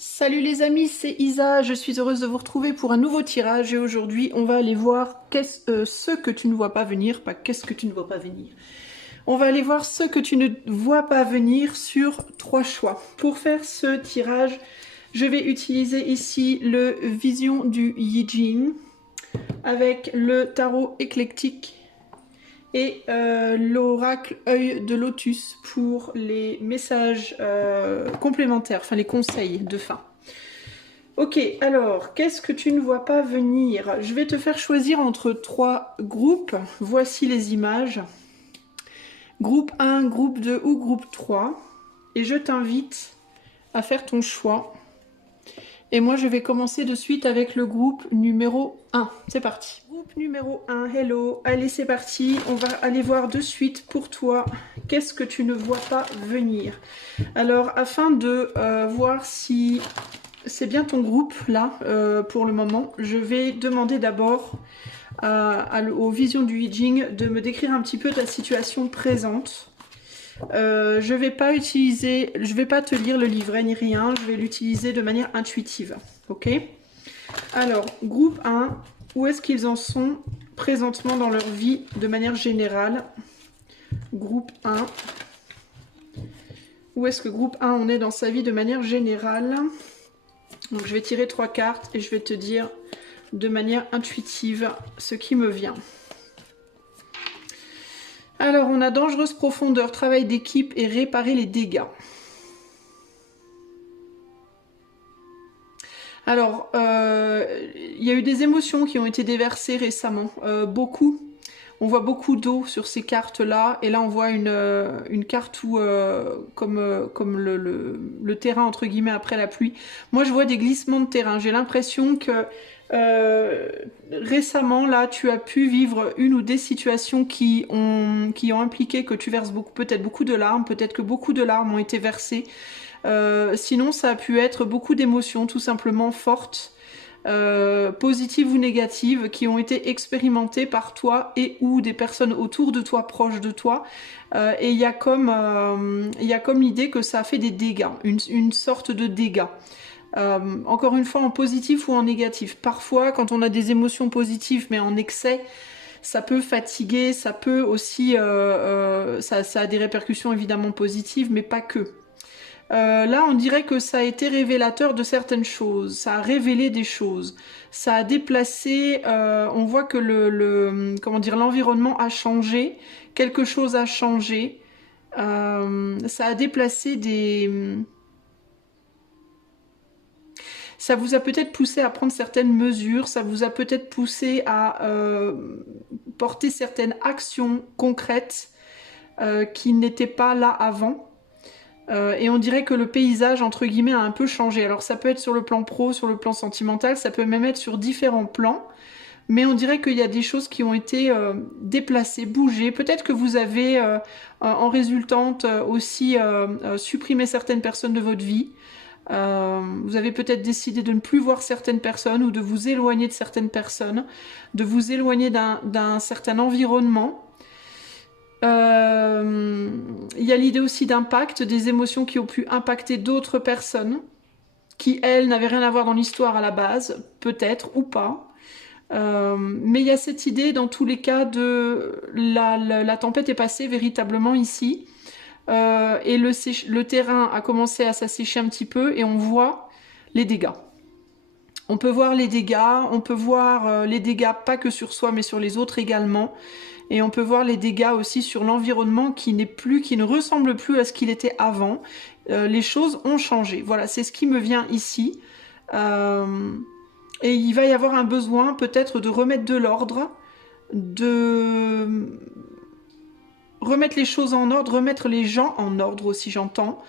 Salut les amis, c'est Isa, je suis heureuse de vous retrouver pour un nouveau tirage et aujourd'hui on va aller voir ce que tu ne vois pas venir, pas qu'est-ce que tu ne vois pas venir. On va aller voir ce que tu ne vois pas venir sur 3 choix. Pour faire ce tirage, je vais utiliser ici le Vision du Yi Jing avec le tarot éclectique et l'oracle œil de lotus pour les messages complémentaires, enfin les conseils de fin. Ok, alors, qu'est-ce que tu ne vois pas venir? Je vais te faire choisir entre 3 groupes. Voici les images. Groupe 1, groupe 2 ou groupe 3. Et je t'invite à faire ton choix. Et moi, je vais commencer de suite avec le groupe numéro 1. C'est parti. Groupe numéro 1, hello. Allez, c'est parti. On va aller voir de suite pour toi. Qu'est-ce que tu ne vois pas venir? Alors, afin de voir si c'est bien ton groupe, là, pour le moment, je vais demander d'abord aux visions du Yi Jing de me décrire un petit peu ta situation présente. Je vais pas te lire le livret ni rien, je vais l'utiliser de manière intuitive, ok? Alors, groupe 1, où est-ce qu'ils en sont présentement dans leur vie de manière générale? Groupe 1, où est-ce que groupe 1 on est dans sa vie de manière générale? Donc je vais tirer 3 cartes et je vais te dire de manière intuitive ce qui me vient. Alors, on a dangereuse profondeur, travail d'équipe et réparer les dégâts. Alors, il y a eu des émotions qui ont été déversées récemment, beaucoup. On voit beaucoup d'eau sur ces cartes-là, et là on voit une carte où, comme le terrain entre guillemets après la pluie. Moi je vois des glissements de terrain, j'ai l'impression que récemment là tu as pu vivre une ou des situations qui ont impliqué que tu verses peut-être beaucoup de larmes, peut-être que beaucoup de larmes ont été versées. Sinon ça a pu être beaucoup d'émotions tout simplement fortes. Positives ou négatives qui ont été expérimentées par toi et ou des personnes autour de toi, proches de toi, et il y a comme l'idée que ça a fait des dégâts, une sorte de dégâts. Encore une fois en positif ou en négatif. Parfois quand on a des émotions positives mais en excès, ça peut fatiguer, ça peut aussi ça a des répercussions évidemment positives mais pas que. Là, on dirait que ça a été révélateur de certaines choses, ça a révélé des choses, ça a déplacé, on voit que comment dire, l'environnement a changé, quelque chose a changé, ça a déplacé ça vous a peut-être poussé à prendre certaines mesures, ça vous a peut-être poussé à porter certaines actions concrètes qui n'étaient pas là avant. Et on dirait que le paysage, entre guillemets, a un peu changé. Alors ça peut être sur le plan pro, sur le plan sentimental, ça peut même être sur différents plans. Mais on dirait qu'il y a des choses qui ont été déplacées, bougées. Peut-être que vous avez, en résultante, aussi supprimé certaines personnes de votre vie. Vous avez peut-être décidé de ne plus voir certaines personnes ou de vous éloigner de certaines personnes, de vous éloigner d'un certain environnement. Il y a l'idée aussi d'impact, des émotions qui ont pu impacter d'autres personnes, qui elles n'avaient rien à voir dans l'histoire à la base, peut-être ou pas. Mais il y a cette idée dans tous les cas de la tempête est passée véritablement ici, et le terrain a commencé à s'assécher un petit peu et on voit les dégâts. On peut voir les dégâts, on peut voir les dégâts pas que sur soi mais sur les autres également. Et on peut voir les dégâts aussi sur l'environnement qui ne ressemble plus à ce qu'il était avant. Les choses ont changé. Voilà, c'est ce qui me vient ici. Et il va y avoir un besoin peut-être de remettre de l'ordre, de remettre les choses en ordre, remettre les gens en ordre aussi, j'entends.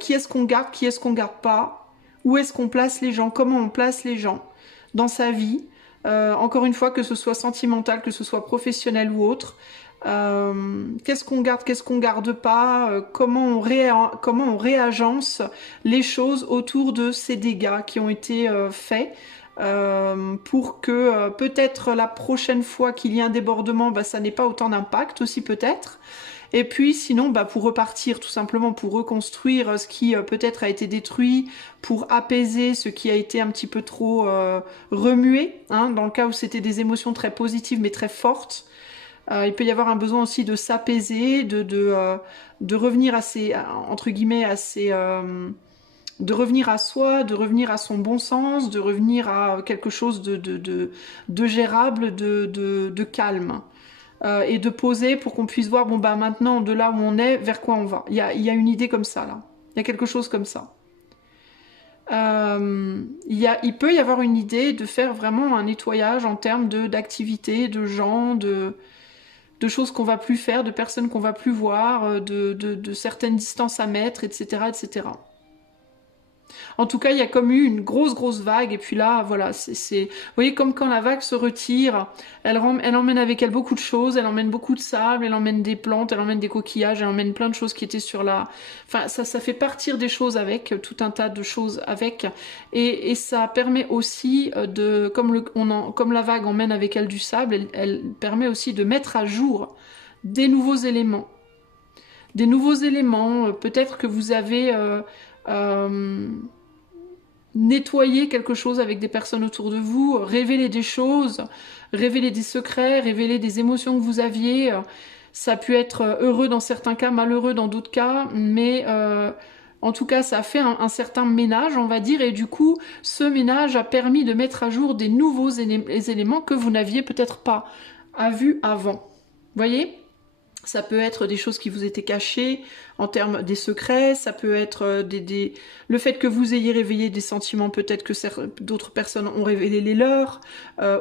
Qui est-ce qu'on garde, qui est-ce qu'on garde pas? Où est-ce qu'on place les gens? Comment on place les gens dans sa vie? Encore une fois, que ce soit sentimental, que ce soit professionnel ou autre. Qu'est-ce qu'on garde, qu'est-ce qu'on garde pas, comment on réagence les choses autour de ces dégâts qui ont été faits, pour que peut-être la prochaine fois qu'il y a un débordement, bah, ça n'ait pas autant d'impact aussi peut-être. Et puis sinon, bah, pour repartir, tout simplement pour reconstruire ce qui peut-être a été détruit, pour apaiser ce qui a été un petit peu trop remué, hein, dans le cas où c'était des émotions très positives mais très fortes. Il peut y avoir un besoin aussi de s'apaiser, de revenir à ses, entre guillemets, à ses, de revenir à soi, de revenir à son bon sens, de revenir à quelque chose de gérable, de calme. Et de poser pour qu'on puisse voir, bon bah maintenant, de là où on est, vers quoi on va. Il y a une idée comme ça, là. Il y a quelque chose comme ça. Il peut y avoir une idée de faire vraiment un nettoyage en termes d'activités, de gens, de choses qu'on va plus faire, de personnes qu'on va plus voir, de certaines distances à mettre, etc., etc. En tout cas, il y a comme eu une grosse vague, et puis là, voilà, vous voyez, comme quand la vague se retire, elle emmène avec elle beaucoup de choses, elle emmène beaucoup de sable, elle emmène des plantes, elle emmène des coquillages, elle emmène plein de choses qui étaient sur la... Enfin, ça fait partir des choses avec, tout un tas de choses avec, et ça permet aussi de... Comme la vague emmène avec elle du sable, elle permet aussi de mettre à jour des nouveaux éléments. Des nouveaux éléments, peut-être que vous avez... nettoyer quelque chose avec des personnes autour de vous, révéler des choses, révéler des secrets, révéler des émotions que vous aviez. Ça a pu être heureux dans certains cas, malheureux dans d'autres cas, mais en tout cas ça a fait un certain ménage, on va dire, et du coup ce ménage a permis de mettre à jour des nouveaux éléments que vous n'aviez peut-être pas vus avant. Voyez ? Ça peut être des choses qui vous étaient cachées en termes des secrets, ça peut être le fait que vous ayez réveillé des sentiments, peut-être que d'autres personnes ont révélé les leurs,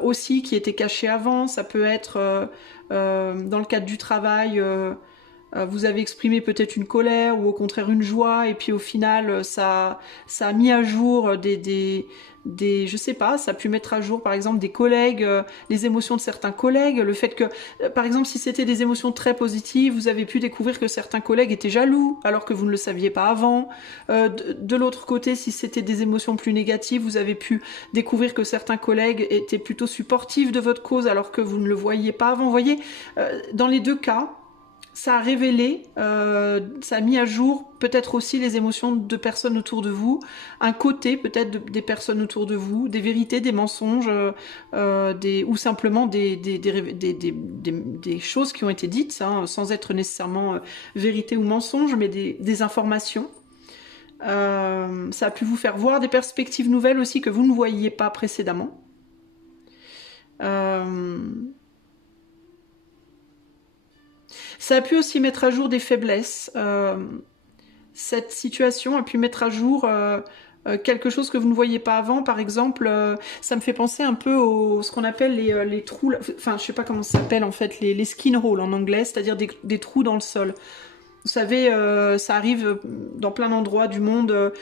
aussi qui étaient cachés avant, ça peut être dans le cadre du travail, vous avez exprimé peut-être une colère ou au contraire une joie, et puis au final ça a mis à jour je sais pas, ça a pu mettre à jour par exemple des collègues, les émotions de certains collègues, le fait que par exemple si c'était des émotions très positives, vous avez pu découvrir que certains collègues étaient jaloux alors que vous ne le saviez pas avant. De l'autre côté, si c'était des émotions plus négatives, vous avez pu découvrir que certains collègues étaient plutôt supportifs de votre cause alors que vous ne le voyiez pas avant. Vous voyez, dans les deux cas, ça a révélé, ça a mis à jour peut-être aussi les émotions de personnes autour de vous, un côté peut-être des personnes autour de vous, des vérités, des mensonges, ou simplement des choses qui ont été dites, hein, sans être nécessairement vérité ou mensonge, mais des informations. Ça a pu vous faire voir des perspectives nouvelles aussi que vous ne voyiez pas précédemment. Ça a pu aussi mettre à jour des faiblesses. Cette situation a pu mettre à jour quelque chose que vous ne voyiez pas avant. Par exemple, ça me fait penser un peu ce qu'on appelle les trous, enfin je sais pas comment ça s'appelle en fait, les skin holes en anglais, c'est-à-dire des trous dans le sol. Vous savez, ça arrive dans plein d'endroits du monde,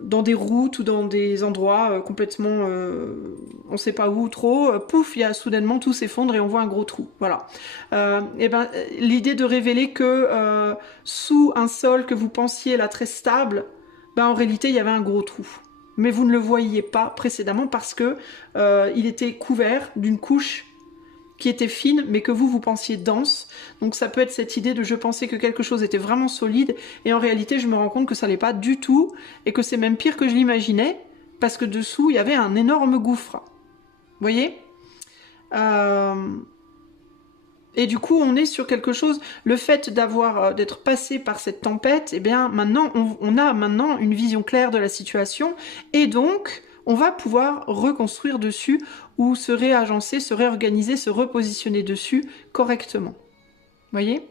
dans des routes ou dans des endroits complètement, on sait pas où trop, pouf, il y a soudainement tout s'effondre et on voit un gros trou. Voilà. Et ben, l'idée de révéler que sous un sol que vous pensiez là très stable, ben en réalité il y avait un gros trou. Mais vous ne le voyiez pas précédemment parce que il était couvert d'une couche qui était fine, mais que vous pensiez dense. Donc ça peut être cette idée de je pensais que quelque chose était vraiment solide, et en réalité je me rends compte que ça l'est pas du tout, et que c'est même pire que je l'imaginais, parce que dessous il y avait un énorme gouffre. Vous voyez ? Et du coup on est sur quelque chose, le fait d'être passé par cette tempête, eh bien maintenant on a maintenant une vision claire de la situation, et donc on va pouvoir reconstruire dessus ou se réagencer, se réorganiser, se repositionner dessus correctement. Voyez ?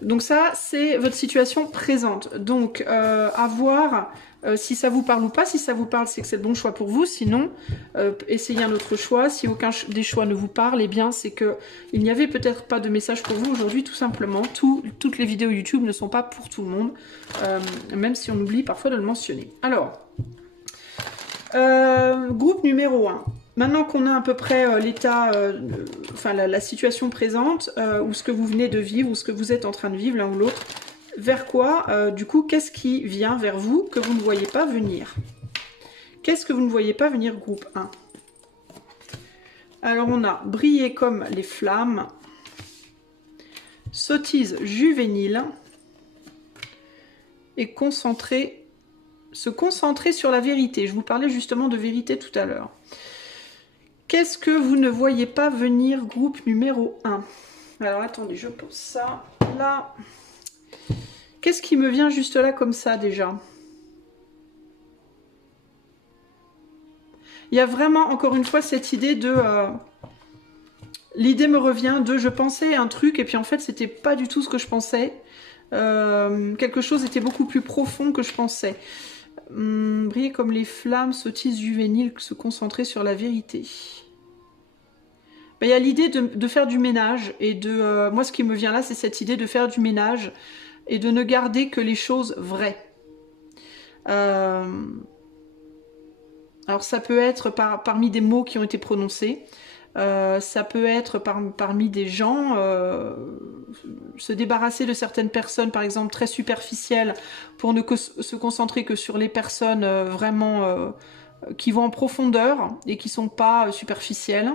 Donc ça, c'est votre situation présente. Donc, à voir si ça vous parle ou pas. Si ça vous parle, c'est que c'est le bon choix pour vous. Sinon, essayez un autre choix. Si aucun des choix ne vous parle, eh bien, c'est que il n'y avait peut-être pas de message pour vous aujourd'hui, tout simplement. Toutes les vidéos YouTube ne sont pas pour tout le monde, même si on oublie parfois de le mentionner. Alors... groupe numéro 1. Maintenant qu'on a à peu près l'état, enfin la situation présente, ou ce que vous venez de vivre, ou ce que vous êtes en train de vivre l'un ou l'autre, vers quoi, du coup, qu'est-ce qui vient vers vous que vous ne voyez pas venir? Qu'est-ce que vous ne voyez pas venir, groupe 1? Alors on a briller comme les flammes, Sottise juvénile et se concentrer sur la vérité. Je vous parlais justement de vérité tout à l'heure. Qu'est-ce que vous ne voyez pas venir, groupe numéro 1? Alors attendez, je pose ça là. Qu'est-ce qui me vient juste là comme ça déjà? Il y a vraiment, encore une fois, cette idée de... l'idée me revient de je pensais un truc et puis en fait, c'était pas du tout ce que je pensais. Quelque chose était beaucoup plus profond que je pensais. Briller comme les flammes, sottise juvénile, se concentrer sur la vérité. Ben, il y a l'idée de faire du ménage et de... moi, ce qui me vient là, c'est cette idée de faire du ménage et de ne garder que les choses vraies. Alors ça peut être parmi des mots qui ont été prononcés, ça peut être parmi des gens, se débarrasser de certaines personnes par exemple très superficielles pour ne se concentrer que sur les personnes vraiment qui vont en profondeur et qui ne sont pas superficielles.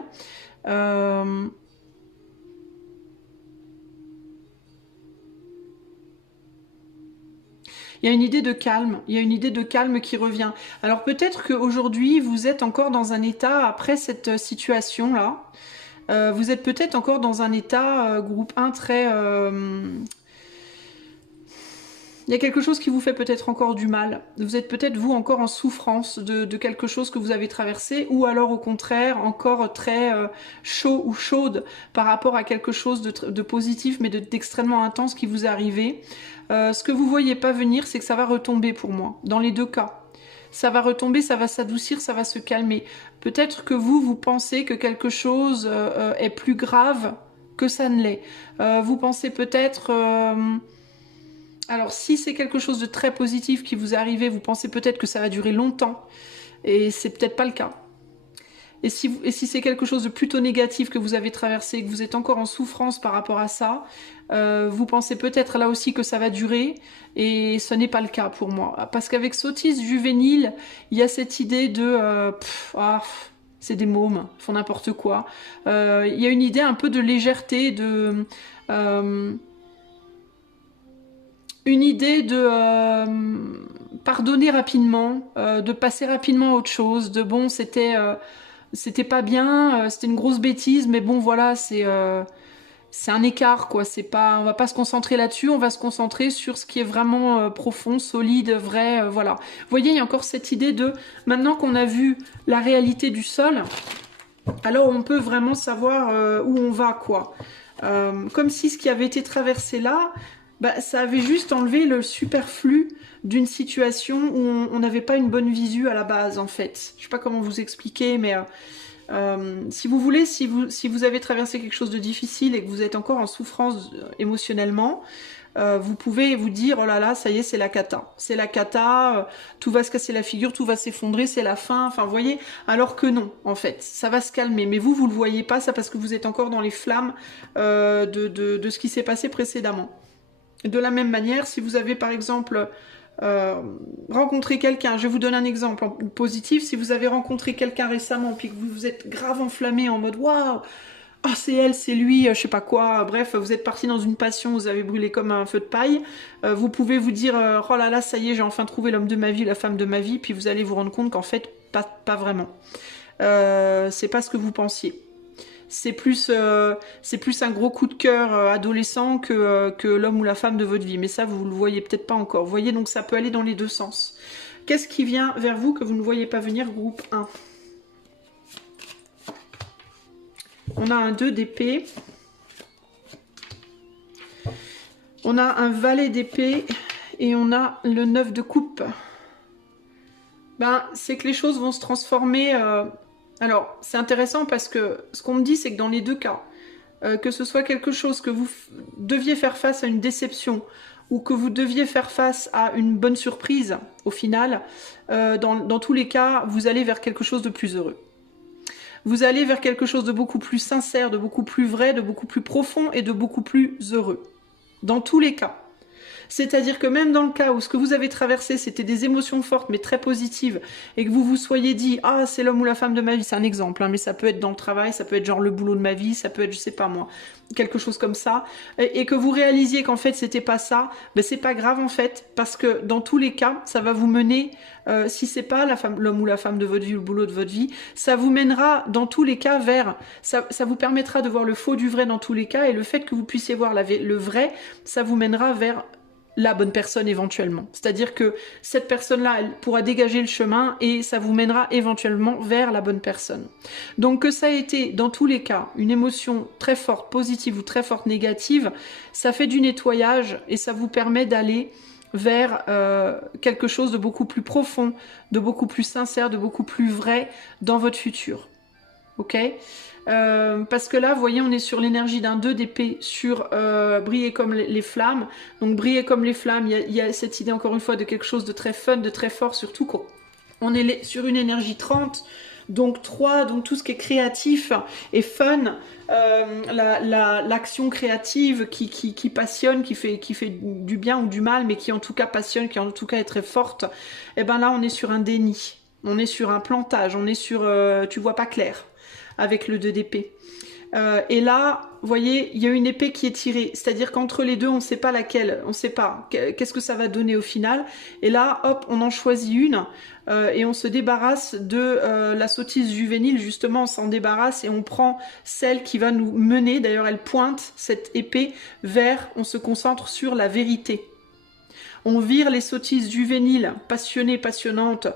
Il y a une idée de calme, il y a une idée de calme qui revient. Alors peut-être qu'aujourd'hui, vous êtes encore dans un état, après cette situation-là, vous êtes peut-être encore dans un état, groupe 1, très... il y a quelque chose qui vous fait peut-être encore du mal. Vous êtes peut-être, vous, encore en souffrance de quelque chose que vous avez traversé, ou alors au contraire, encore très chaud ou chaude par rapport à quelque chose de positif, mais d'extrêmement intense qui vous est arrivé. Ce que vous voyez pas venir, c'est que ça va retomber pour moi, dans les deux cas. Ça va retomber, ça va s'adoucir, ça va se calmer. Peut-être que vous pensez que quelque chose est plus grave que ça ne l'est. Vous pensez peut-être... alors, si c'est quelque chose de très positif qui vous est arrivé, vous pensez peut-être que ça va durer longtemps, et c'est peut-être pas le cas. Et si c'est quelque chose de plutôt négatif que vous avez traversé, que vous êtes encore en souffrance par rapport à ça, vous pensez peut-être là aussi que ça va durer, et ce n'est pas le cas pour moi. Parce qu'avec sottise juvénile, il y a cette idée de... c'est des mômes, ils font n'importe quoi. Il y a une idée un peu de légèreté, de... une idée de pardonner rapidement, de passer rapidement à autre chose, de bon, c'était pas bien, c'était une grosse bêtise, mais bon, voilà, c'est un écart, quoi. C'est pas, on va pas se concentrer là-dessus, on va se concentrer sur ce qui est vraiment profond, solide, vrai, voilà. Vous voyez, il y a encore cette idée de, maintenant qu'on a vu la réalité du sol, alors on peut vraiment savoir où on va, quoi. Comme si ce qui avait été traversé là, bah, ça avait juste enlevé le superflu d'une situation où on n'avait pas une bonne visu à la base, en fait. Je sais pas comment vous expliquer, mais si vous voulez, si vous avez traversé quelque chose de difficile et que vous êtes encore en souffrance émotionnellement, vous pouvez vous dire, oh là là, ça y est, c'est la cata. C'est la cata, tout va se casser la figure, tout va s'effondrer, c'est la fin, enfin, vous voyez, alors que non, en fait, ça va se calmer. Mais vous le voyez pas, ça parce que vous êtes encore dans les flammes de ce qui s'est passé précédemment. De la même manière, si vous avez par exemple rencontré quelqu'un, je vais vous donner un exemple positif, si vous avez rencontré quelqu'un récemment puis que vous vous êtes grave enflammé en mode waouh, oh, c'est elle, c'est lui, je sais pas quoi, bref, vous êtes parti dans une passion, vous avez brûlé comme un feu de paille, vous pouvez vous dire oh là là, ça y est, j'ai enfin trouvé l'homme de ma vie, la femme de ma vie, puis vous allez vous rendre compte qu'en fait, pas vraiment. C'est pas ce que vous pensiez. C'est plus un gros coup de cœur adolescent que l'homme ou la femme de votre vie. Mais ça, vous le voyez peut-être pas encore. Vous voyez, donc ça peut aller dans les deux sens. Qu'est-ce qui vient vers vous que vous ne voyez pas venir, groupe 1? On a un 2 d'épée. On a un valet d'épée. Et on a le 9 de coupe. Ben, c'est que les choses vont se transformer... Alors, c'est intéressant parce que ce qu'on me dit, c'est que dans les deux cas, que ce soit quelque chose que vous deviez faire face à une déception ou que vous deviez faire face à une bonne surprise, au final, dans tous les cas, vous allez vers quelque chose de plus heureux. Vous allez vers quelque chose de beaucoup plus sincère, de beaucoup plus vrai, de beaucoup plus profond et de beaucoup plus heureux. Dans tous les cas. C'est-à-dire que même dans le cas où ce que vous avez traversé, c'était des émotions fortes, mais très positives, et que vous vous soyez dit, ah, c'est l'homme ou la femme de ma vie, c'est un exemple, hein, mais ça peut être dans le travail, ça peut être genre le boulot de ma vie, ça peut être, je sais pas moi, quelque chose comme ça, et que vous réalisiez qu'en fait, c'était pas ça, ben c'est pas grave en fait, parce que dans tous les cas, ça va vous mener, si c'est pas l'homme ou la femme de votre vie ou le boulot de votre vie, ça vous mènera dans tous les cas vers, ça vous permettra de voir le faux du vrai dans tous les cas, et le fait que vous puissiez voir le vrai, ça vous mènera vers la bonne personne éventuellement. C'est-à-dire que cette personne-là, elle pourra dégager le chemin et ça vous mènera éventuellement vers la bonne personne. Donc que ça ait été, dans tous les cas, une émotion très forte, positive ou très forte négative, ça fait du nettoyage et ça vous permet d'aller vers quelque chose de beaucoup plus profond, de beaucoup plus sincère, de beaucoup plus vrai dans votre futur. Ok ? Parce que là, vous voyez, on est sur l'énergie d'un 2 d'épée sur briller comme les flammes. Donc briller comme les flammes, il y a cette idée encore une fois de quelque chose de très fun, de très fort, surtout quand on est sur une énergie 30, donc 3, donc tout ce qui est créatif et fun, l'action créative qui passionne, qui fait du bien ou du mal, mais qui en tout cas passionne, qui en tout cas est très forte, et ben là on est sur un déni, on est sur un plantage, on est sur tu vois pas clair avec le 2 d'épée. Et là, vous voyez, il y a une épée qui est tirée. C'est-à-dire qu'entre les deux, on ne sait pas laquelle. On ne sait pas qu'est-ce que ça va donner au final. Et là, hop, on en choisit une. Et on se débarrasse de la sottise juvénile. Justement, on s'en débarrasse et on prend celle qui va nous mener. D'ailleurs, elle pointe cette épée vers... On se concentre sur la vérité. On vire les sottises juvéniles, passionnées, passionnantes,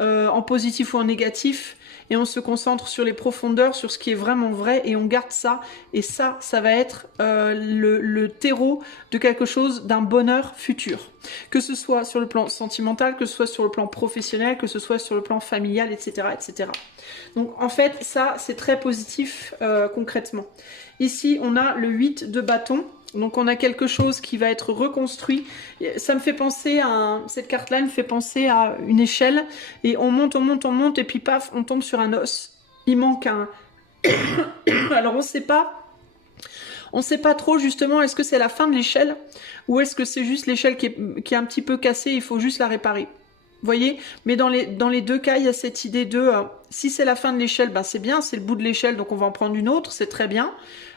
en positif ou en négatif, et on se concentre sur les profondeurs, sur ce qui est vraiment vrai, et on garde ça, et ça va être le terreau de quelque chose, d'un bonheur futur. Que ce soit sur le plan sentimental, que ce soit sur le plan professionnel, que ce soit sur le plan familial, etc. etc. Donc en fait, ça c'est très positif concrètement. Ici, on a le 8 de bâton. Donc on a quelque chose qui va être reconstruit. Ça me fait penser à... Cette carte-là me fait penser à une échelle. Et on monte, on monte, on monte. Et puis paf, on tombe sur un os. Il manque un... Alors on sait pas. On sait pas trop justement, est-ce que c'est la fin de l'échelle ou est-ce que c'est juste l'échelle qui est un petit peu cassée, il faut juste la réparer. Vous voyez? Mais dans les deux cas, il y a cette idée de... si c'est la fin de l'échelle, ben c'est bien, c'est le bout de l'échelle, donc on va en prendre une autre, c'est très bien.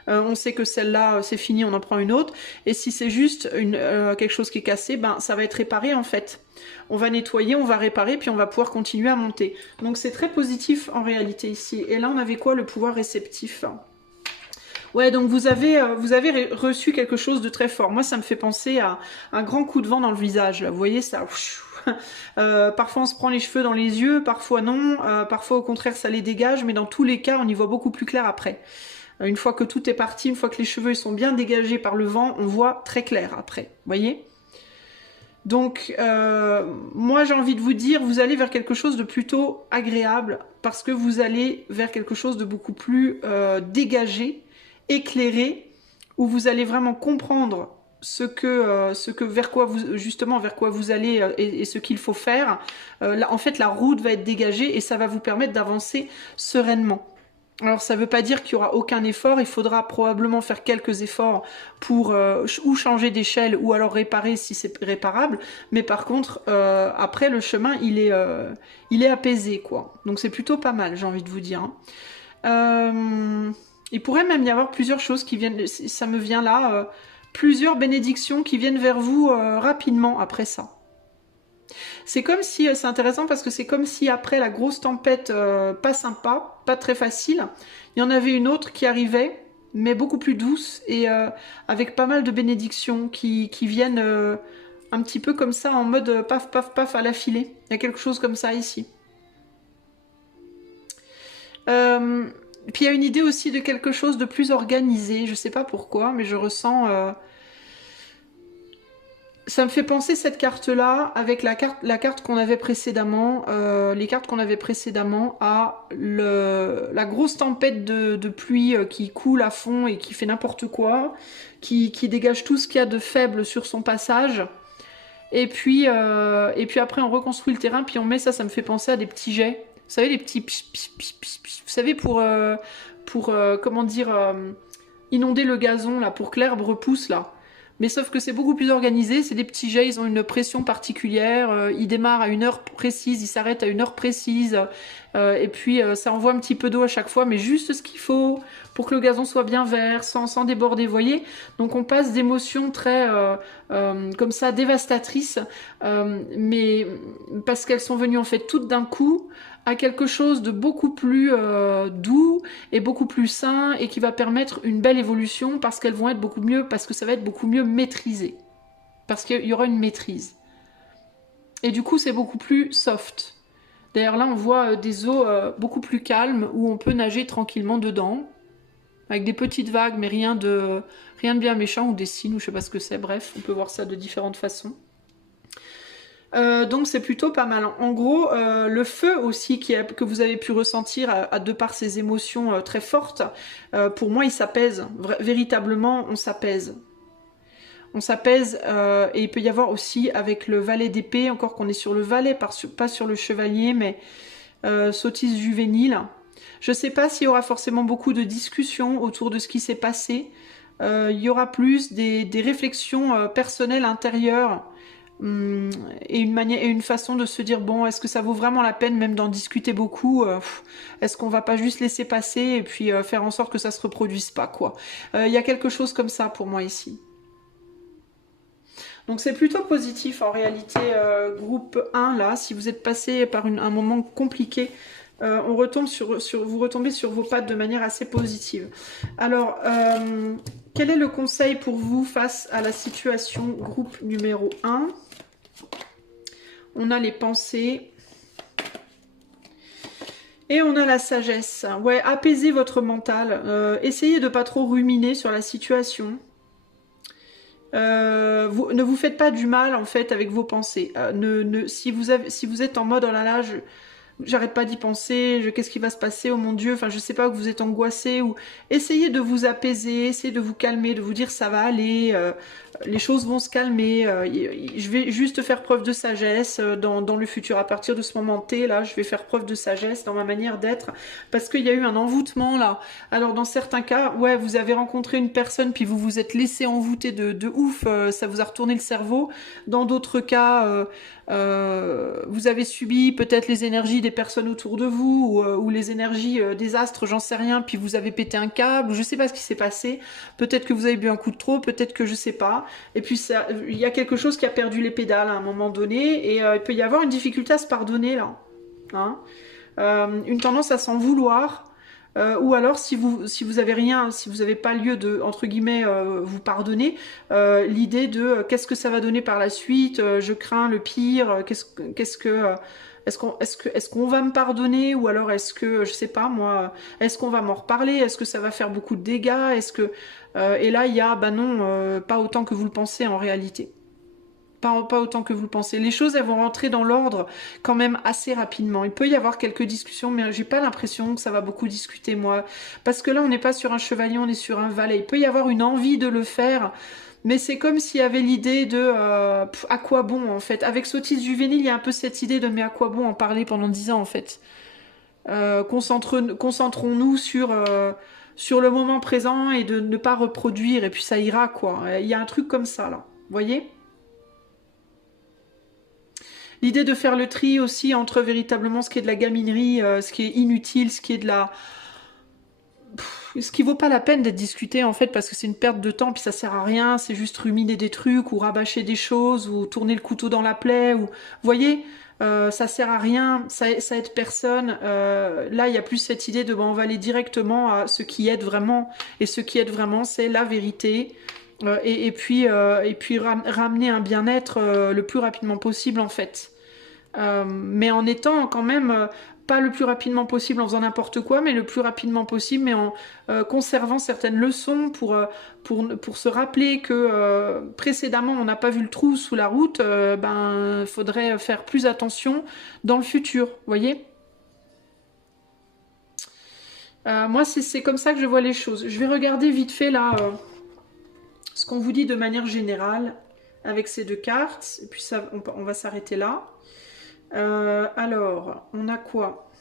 On sait que celle-là, c'est fini, on en prend une autre. Et si c'est juste quelque chose qui est cassé, ben ça va être réparé en fait. On va nettoyer, on va réparer, puis on va pouvoir continuer à monter. Donc c'est très positif en réalité ici. Et là, on avait quoi? Le pouvoir réceptif. Ouais, donc vous avez reçu quelque chose de très fort. Moi, ça me fait penser à un grand coup de vent dans le visage. Là. Vous voyez ça? Parfois on se prend les cheveux dans les yeux, parfois non, parfois au contraire ça les dégage, mais dans tous les cas on y voit beaucoup plus clair après. Une fois que tout est parti, une fois que les cheveux ils sont bien dégagés par le vent, on voit très clair après, vous voyez? Donc moi j'ai envie de vous dire, vous allez vers quelque chose de plutôt agréable, parce que vous allez vers quelque chose de beaucoup plus dégagé, éclairé, où vous allez vraiment comprendre vers quoi vous allez et ce qu'il faut faire. Là, en fait, la route va être dégagée et ça va vous permettre d'avancer sereinement. Alors, ça ne veut pas dire qu'il n'y aura aucun effort. Il faudra probablement faire quelques efforts pour ou changer d'échelle ou alors réparer si c'est réparable. Mais par contre, après, le chemin, il est apaisé, quoi. Donc, c'est plutôt pas mal, j'ai envie de vous dire. Il pourrait même y avoir plusieurs choses qui viennent... Ça me vient là... plusieurs bénédictions qui viennent vers vous rapidement après ça. C'est comme si, c'est intéressant parce que c'est comme si après la grosse tempête pas sympa, pas très facile, il y en avait une autre qui arrivait, mais beaucoup plus douce et avec pas mal de bénédictions qui viennent un petit peu comme ça en mode paf paf paf à la filée. Il y a quelque chose comme ça ici. Puis il y a une idée aussi de quelque chose de plus organisé, je sais pas pourquoi, mais je ressens... Ça me fait penser cette carte-là avec la carte qu'on avait précédemment, les cartes qu'on avait précédemment à la grosse tempête de pluie qui coule à fond et qui fait n'importe quoi, qui dégage tout ce qu'il y a de faible sur son passage. Et puis après on reconstruit le terrain, puis on met ça me fait penser à des petits jets. Vous savez, les petits... Vous savez, pour comment dire, inonder le gazon, là, pour que l'herbe repousse, là. Mais sauf que c'est beaucoup plus organisé, c'est des petits jets, ils ont une pression particulière, ils démarrent à une heure précise, ils s'arrêtent à une heure précise, et puis ça envoie un petit peu d'eau à chaque fois, mais juste ce qu'il faut pour que le gazon soit bien vert, sans déborder, vous voyez. Donc on passe d'émotions très comme ça dévastatrices, mais parce qu'elles sont venues en fait toutes d'un coup, à quelque chose de beaucoup plus doux et beaucoup plus sain et qui va permettre une belle évolution parce qu'elles vont être beaucoup mieux, parce que ça va être beaucoup mieux maîtrisé. Parce qu'il y aura une maîtrise. Et du coup, c'est beaucoup plus soft. D'ailleurs, là, on voit des eaux beaucoup plus calmes où on peut nager tranquillement dedans, avec des petites vagues, mais rien de bien méchant, ou des cygnes, ou je sais pas ce que c'est. Bref, on peut voir ça de différentes façons. Donc c'est plutôt pas mal. En gros, le feu aussi que vous avez pu ressentir de par ces émotions très fortes, pour moi il s'apaise. Véritablement, on s'apaise. On s'apaise et il peut y avoir aussi avec le valet d'épée, encore qu'on est sur le valet, pas sur le chevalier, mais sottise juvénile. Je sais pas s'il y aura forcément beaucoup de discussions autour de ce qui s'est passé. Il y aura plus des réflexions personnelles intérieures et une façon de se dire bon, est-ce que ça vaut vraiment la peine même d'en discuter beaucoup, est-ce qu'on va pas juste laisser passer et puis faire en sorte que ça se reproduise pas, quoi. Il y a quelque chose comme ça pour moi ici. Donc c'est plutôt positif en réalité, groupe 1 là, si vous êtes passé par un moment compliqué, on retombe vous retombez sur vos pattes de manière assez positive. Alors, quel est le conseil pour vous face à la situation groupe numéro 1? On a les pensées. Et on a la sagesse. Ouais, apaisez votre mental. Essayez de pas trop ruminer sur la situation. Ne vous faites pas du mal en fait avec vos pensées. Si vous êtes en mode oh là là, j'arrête pas d'y penser, qu'est-ce qui va se passer, oh mon Dieu, enfin je sais pas, que vous êtes angoissé, ou essayez de vous apaiser, essayez de vous calmer, de vous dire ça va aller, les choses vont se calmer, je vais juste faire preuve de sagesse dans le futur, à partir de ce moment T là, je vais faire preuve de sagesse dans ma manière d'être, parce qu'il y a eu un envoûtement là. Alors dans certains cas, ouais, vous avez rencontré une personne puis vous vous êtes laissé envoûter de ouf, ça vous a retourné le cerveau. Dans d'autres cas, vous avez subi peut-être les énergies des personnes autour de vous ou les énergies des astres, j'en sais rien, puis vous avez pété un câble, je sais pas ce qui s'est passé, peut-être que vous avez bu un coup de trop, peut-être que je sais pas, et puis il y a quelque chose qui a perdu les pédales à un moment donné, et il peut y avoir une difficulté à se pardonner là, hein, une tendance à s'en vouloir. Ou alors si vous avez rien, si vous n'avez pas lieu de entre guillemets vous pardonner, l'idée de qu'est-ce que ça va donner par la suite, je crains le pire, est-ce qu'on va me pardonner, ou alors est-ce que je sais pas moi, est-ce qu'on va m'en reparler, est-ce que ça va faire beaucoup de dégâts, est-ce que et là il y a bah non, pas autant que vous le pensez en réalité. Pas autant que vous le pensez. Les choses, elles vont rentrer dans l'ordre quand même assez rapidement. Il peut y avoir quelques discussions, mais j'ai pas l'impression que ça va beaucoup discuter, moi. Parce que là, on n'est pas sur un chevalier, on est sur un valet. Il peut y avoir une envie de le faire, mais c'est comme s'il y avait l'idée de à quoi bon, en fait. Avec Sottise Juvénile, il y a un peu cette idée de mais à quoi bon en parler pendant 10 ans, en fait. Concentrons-nous sur le moment présent et de ne pas reproduire, et puis ça ira, quoi. Il y a un truc comme ça, là. Vous voyez ? L'idée de faire le tri aussi entre véritablement ce qui est de la gaminerie, ce qui est inutile, ce qui est de la... ce qui vaut pas la peine d'être discuté en fait, parce que c'est une perte de temps, puis ça sert à rien, c'est juste ruminer des trucs, ou rabâcher des choses, ou tourner le couteau dans la plaie, ou... Vous voyez, ça sert à rien, ça aide personne. Là, il y a plus cette idée de bon, on va aller directement à ce qui aide vraiment, et ce qui aide vraiment, c'est la vérité. Et puis ramener un bien-être le plus rapidement possible en fait. Mais en étant quand même pas le plus rapidement possible en faisant n'importe quoi, mais le plus rapidement possible, mais en conservant certaines leçons pour se rappeler que précédemment on n'a pas vu le trou sous la route, ben faudrait faire plus attention dans le futur, vous voyez. Moi c'est comme ça que je vois les choses. Je vais regarder vite fait là ce qu'on vous dit de manière générale avec ces deux cartes, et puis ça, on va s'arrêter là. Alors, on a quoi?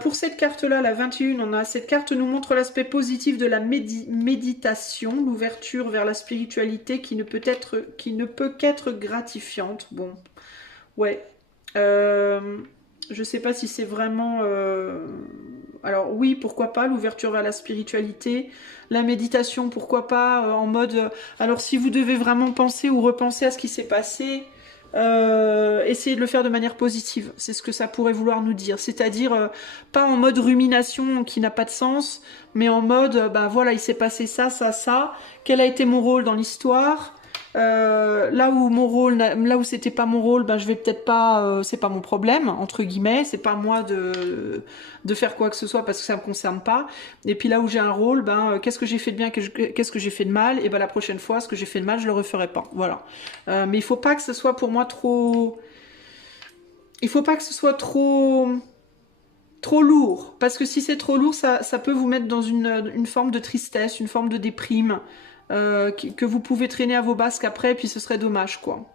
Pour cette carte-là, la 21, on a cette carte nous montre l'aspect positif de la méditation, l'ouverture vers la spiritualité qui ne peut qu'être gratifiante. Bon, ouais. Je sais pas si c'est vraiment... Alors oui, pourquoi pas, l'ouverture vers la spiritualité, la méditation, pourquoi pas, en mode... Alors si vous devez vraiment penser ou repenser à ce qui s'est passé... essayez de le faire de manière positive, c'est ce que ça pourrait vouloir nous dire, c'est-à-dire pas en mode rumination qui n'a pas de sens, mais en mode ben voilà, il s'est passé ça, ça, ça, quel a été mon rôle dans l'histoire, là où mon rôle, là où c'était pas mon rôle, ben je vais peut-être pas, c'est pas mon problème entre guillemets, c'est pas moi de faire quoi que ce soit parce que ça me concerne pas. Et puis là où j'ai un rôle, ben qu'est-ce que j'ai fait de bien, qu'est-ce que j'ai fait de mal, et ben la prochaine fois, ce que j'ai fait de mal, je le referai pas. Voilà. Mais il faut pas que ce soit pour moi trop, il faut pas que ce soit trop lourd, parce que si c'est trop lourd, ça peut vous mettre dans une forme de tristesse, une forme de déprime. Que vous pouvez traîner à vos basques après, et puis ce serait dommage, quoi.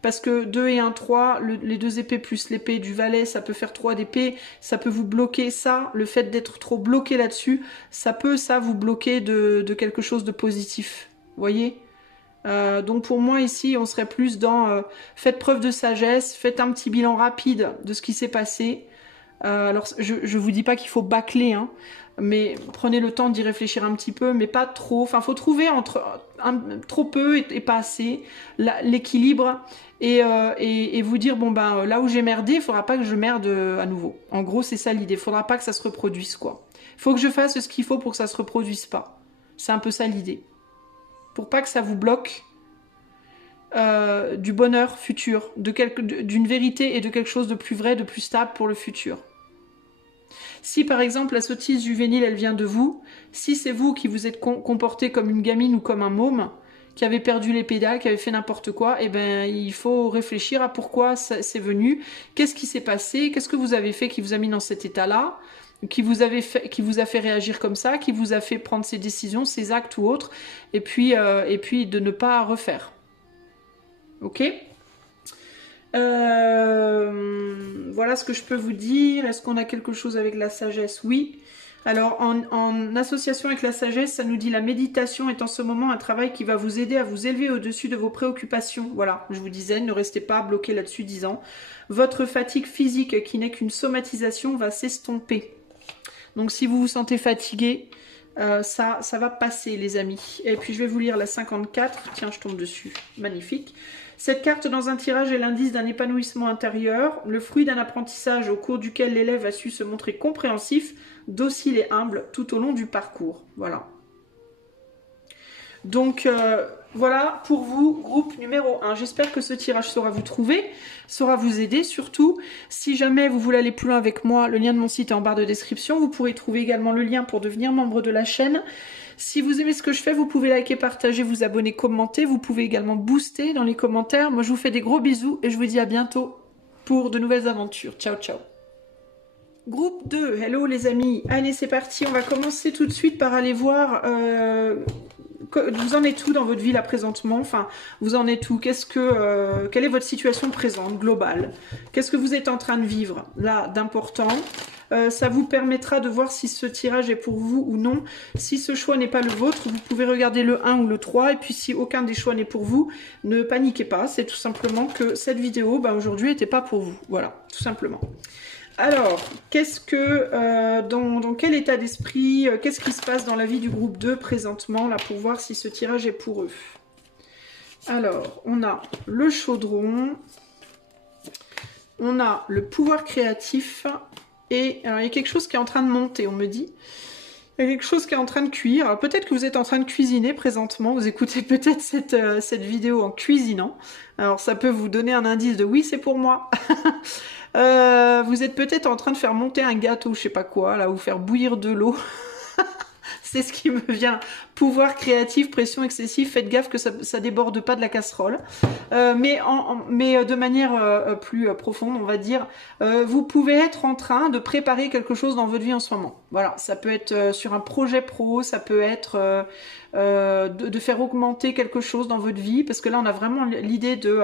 Parce que 2 et 1, 3, les 2 épées plus l'épée du valet, ça peut faire 3 d'épée, ça peut vous bloquer ça, le fait d'être trop bloqué là-dessus, ça peut, ça, vous bloquer de quelque chose de positif, vous voyez. Donc pour moi ici, on serait plus dans faites preuve de sagesse, faites un petit bilan rapide de ce qui s'est passé. Alors je vous dis pas qu'il faut bâcler, hein, mais prenez le temps d'y réfléchir un petit peu, mais pas trop. Enfin, faut trouver entre trop peu et pas assez l'équilibre et vous dire bon ben là où j'ai merdé, il faudra pas que je merde à nouveau. En gros, c'est ça l'idée. Il faudra pas que ça se reproduise, quoi. Il faut que je fasse ce qu'il faut pour que ça se reproduise pas. C'est un peu ça l'idée. Pour pas que ça vous bloque du bonheur futur, d'une vérité et de quelque chose de plus vrai, de plus stable pour le futur. Si par exemple la sottise juvénile elle vient de vous, si c'est vous qui vous êtes comporté comme une gamine ou comme un môme, qui avait perdu les pédales, qui avait fait n'importe quoi, eh ben il faut réfléchir à pourquoi c'est venu, qu'est-ce qui s'est passé, qu'est-ce que vous avez fait qui vous a mis dans cet état-là, qui vous a fait réagir comme ça, qui vous a fait prendre ces décisions, ces actes ou autres, et puis de ne pas refaire. Ok ? Voilà ce que je peux vous dire. Est-ce qu'on a quelque chose avec la sagesse? Oui. Alors, en association avec la sagesse, ça nous dit la méditation est en ce moment un travail qui va vous aider à vous élever au-dessus de vos préoccupations. Voilà, je vous disais, ne restez pas bloqué là-dessus 10 ans. Votre fatigue physique, qui n'est qu'une somatisation, va s'estomper. Donc, si vous vous sentez fatigué, ça va passer, les amis. Et puis, je vais vous lire la 54. Tiens, je tombe dessus. Magnifique. Cette carte dans un tirage est l'indice d'un épanouissement intérieur, le fruit d'un apprentissage au cours duquel l'élève a su se montrer compréhensif, docile et humble tout au long du parcours. Voilà. Donc, voilà pour vous, groupe numéro 1. J'espère que ce tirage saura vous trouver, saura vous aider. Surtout, si jamais vous voulez aller plus loin avec moi, le lien de mon site est en barre de description. Vous pourrez trouver également le lien pour devenir membre de la chaîne. Si vous aimez ce que je fais, vous pouvez liker, partager, vous abonner, commenter. Vous pouvez également booster dans les commentaires. Moi, je vous fais des gros bisous et je vous dis à bientôt pour de nouvelles aventures. Ciao, ciao. Groupe 2, hello les amis. Allez, c'est parti. On va commencer tout de suite par aller voir... vous en êtes où dans votre vie là présentement? Enfin, vous en êtes où? Quelle est votre situation présente, globale? Qu'est-ce que vous êtes en train de vivre là d'important? Ça vous permettra de voir si ce tirage est pour vous ou non. Si ce choix n'est pas le vôtre, vous pouvez regarder le 1 ou le 3. Et puis si aucun des choix n'est pour vous, ne paniquez pas. C'est tout simplement que cette vidéo, aujourd'hui, n'était pas pour vous. Voilà, tout simplement. Alors, qu'est-ce que, dans quel état d'esprit, qu'est-ce qui se passe dans la vie du groupe 2 présentement, là, pour voir si ce tirage est pour eux? Alors, on a le chaudron, on a le pouvoir créatif, et alors, il y a quelque chose qui est en train de monter, on me dit. Il y a quelque chose qui est en train de cuire. Alors, peut-être que vous êtes en train de cuisiner présentement, vous écoutez peut-être cette vidéo en cuisinant. Alors, ça peut vous donner un indice de « oui, c'est pour moi ». Vous êtes peut-être en train de faire monter un gâteau, je sais pas quoi, là, ou faire bouillir de l'eau. C'est ce qui me vient. Pouvoir créatif, pression excessive, faites gaffe que ça déborde pas de la casserole. Mais de manière plus profonde, on va dire, vous pouvez être en train de préparer quelque chose dans votre vie en ce moment. Voilà, ça peut être sur un projet pro, ça peut être de faire augmenter quelque chose dans votre vie, parce que là on a vraiment l'idée de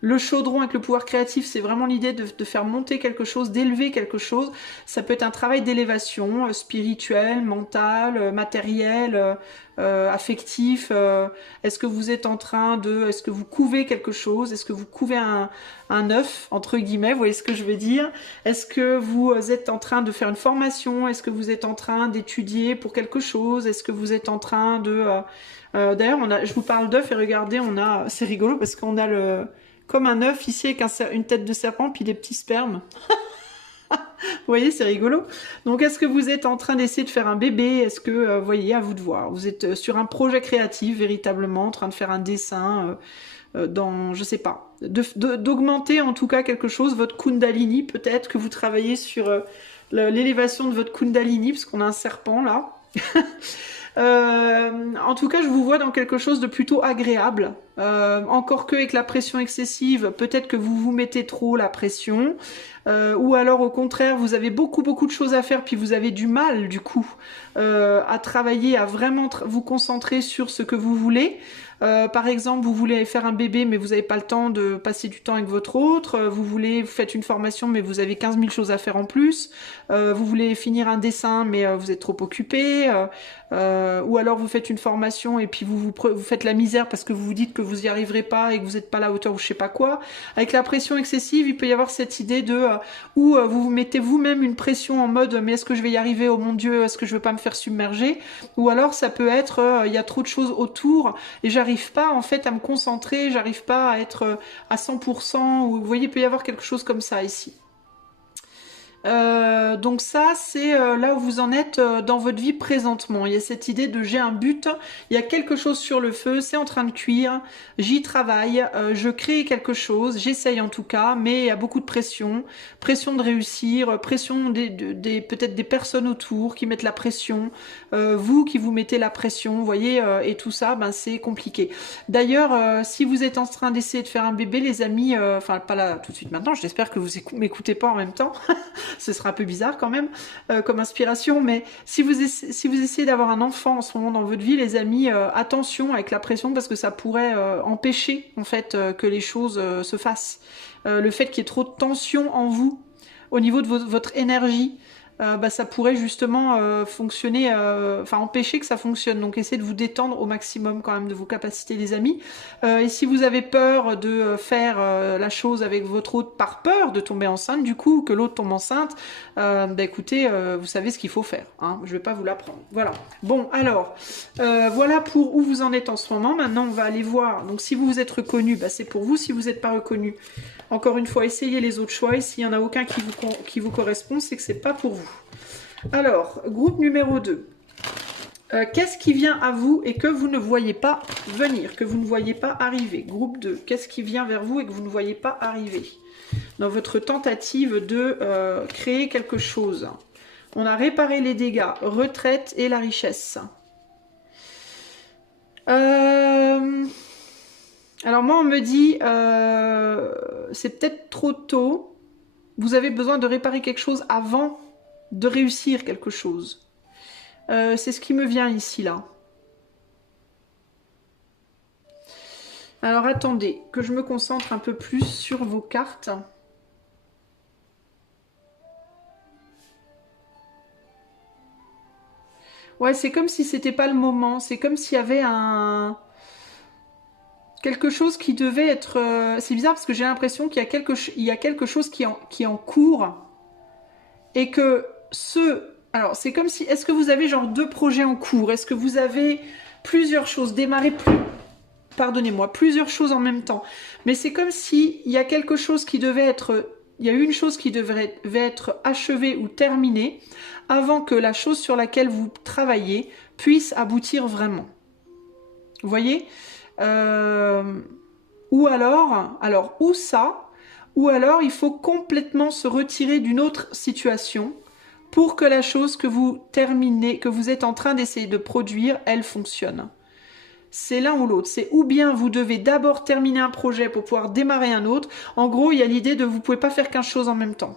le chaudron avec le pouvoir créatif, c'est vraiment l'idée de faire monter quelque chose, d'élever quelque chose. Ça peut être un travail d'élévation spirituelle, mentale, matérielle, affectif. Est-ce que vous êtes en train est-ce que vous couvez quelque chose? Est-ce que vous couvez un œuf, entre guillemets, vous voyez ce que je veux dire? Est-ce que vous êtes en train de faire une formation? Est-ce que vous êtes en train d'étudier pour quelque chose? Est-ce que vous êtes en train de... D'ailleurs, je vous parle d'œuf et regardez, c'est rigolo parce qu'on a comme un œuf ici avec une tête de serpent puis des petits spermes. Vous voyez, c'est rigolo. Donc, est-ce que vous êtes en train d'essayer de faire un bébé? Est-ce que, vous voyez, à vous de voir. Vous êtes sur un projet créatif, véritablement, en train de faire un dessin je sais pas, d'augmenter en tout cas quelque chose, votre Kundalini, peut-être que vous travaillez sur l'élévation de votre Kundalini, parce qu'on a un serpent là. En tout cas, je vous vois dans quelque chose de plutôt agréable. Encore que avec la pression excessive, peut-être que vous vous mettez trop la pression, ou alors au contraire, vous avez beaucoup de choses à faire, puis vous avez du mal du coup à travailler, à vraiment vous concentrer sur ce que vous voulez. Par exemple, vous voulez faire un bébé, mais vous n'avez pas le temps de passer du temps avec votre autre. Vous faites une formation, mais vous avez 15 000 choses à faire en plus. Vous voulez finir un dessin, mais vous êtes trop occupé. Ou alors vous faites une formation et puis vous faites la misère parce que vous vous dites que vous n'y arriverez pas et que vous n'êtes pas à la hauteur ou je sais pas quoi. Avec la pression excessive, il peut y avoir cette idée où vous vous mettez vous-même une pression en mode mais est-ce que je vais y arriver? Oh mon Dieu, est-ce que je veux pas me faire submerger? Ou alors ça peut être il y a trop de choses autour et j'arrive pas en fait à me concentrer, j'arrive pas à être à 100%, ou vous voyez, il peut y avoir quelque chose comme ça ici. Donc ça, c'est là où vous en êtes dans votre vie présentement. Il y a cette idée de j'ai un but, il y a quelque chose sur le feu, c'est en train de cuire, j'y travaille, je crée quelque chose, j'essaye en tout cas, mais il y a beaucoup de pression, pression de réussir, pression peut-être des personnes autour qui mettent la pression, vous qui vous mettez la pression, vous voyez, et tout ça, ben c'est compliqué. D'ailleurs, si vous êtes en train d'essayer de faire un bébé, les amis, enfin pas là tout de suite maintenant, j'espère que vous m'écoutez pas en même temps. Ce sera un peu bizarre quand même comme inspiration, mais si vous essayez d'avoir un enfant en ce moment dans votre vie, les amis, attention avec la pression parce que ça pourrait empêcher en fait que les choses se fassent. Le fait qu'il y ait trop de tension en vous au niveau de votre énergie, ça pourrait justement fonctionner, empêcher que ça fonctionne. Donc essayez de vous détendre au maximum quand même de vos capacités, les amis. Et si vous avez peur de faire la chose avec votre autre par peur de tomber enceinte, du coup, que l'autre tombe enceinte, écoutez, vous savez ce qu'il faut faire. Hein, je vais pas vous l'apprendre. Voilà. Bon, alors, voilà pour où vous en êtes en ce moment. Maintenant, on va aller voir. Donc, si vous vous êtes reconnu, c'est pour vous. Si vous n'êtes pas reconnu, encore une fois, essayez les autres choix. Et s'il n'y en a aucun qui vous correspond, c'est que c'est pas pour vous. Alors, groupe numéro 2. Qu'est-ce qui vient à vous et que vous ne voyez pas venir, que vous ne voyez pas arriver? Groupe 2. Qu'est-ce qui vient vers vous et que vous ne voyez pas arriver dans votre tentative de créer quelque chose? On a réparé les dégâts, retraite et la richesse. Alors moi, on me dit, c'est peut-être trop tôt. Vous avez besoin de réparer quelque chose avant de réussir quelque chose. C'est ce qui me vient ici, là. Alors, attendez, que je me concentre un peu plus sur vos cartes. Ouais, c'est comme si c'était pas le moment. C'est comme s'il y avait quelque chose qui devait être... C'est bizarre parce que j'ai l'impression qu'il y a quelque chose qui est en cours. Et que alors, c'est comme si... Est-ce que vous avez genre 2 projets en cours? Est-ce que vous avez plusieurs choses démarrées Pardonnez-moi, plusieurs choses en même temps. Mais c'est comme si il y a quelque chose qui devait être... Il y a une chose qui devait être achevée ou terminée avant que la chose sur laquelle vous travaillez puisse aboutir vraiment. Vous voyez? Ou alors, ou alors il faut complètement se retirer d'une autre situation pour que la chose que vous terminez, que vous êtes en train d'essayer de produire, elle fonctionne. C'est l'un ou l'autre. C'est ou bien vous devez d'abord terminer un projet pour pouvoir démarrer un autre. En gros, il y a l'idée de vous pouvez pas faire 15 choses en même temps.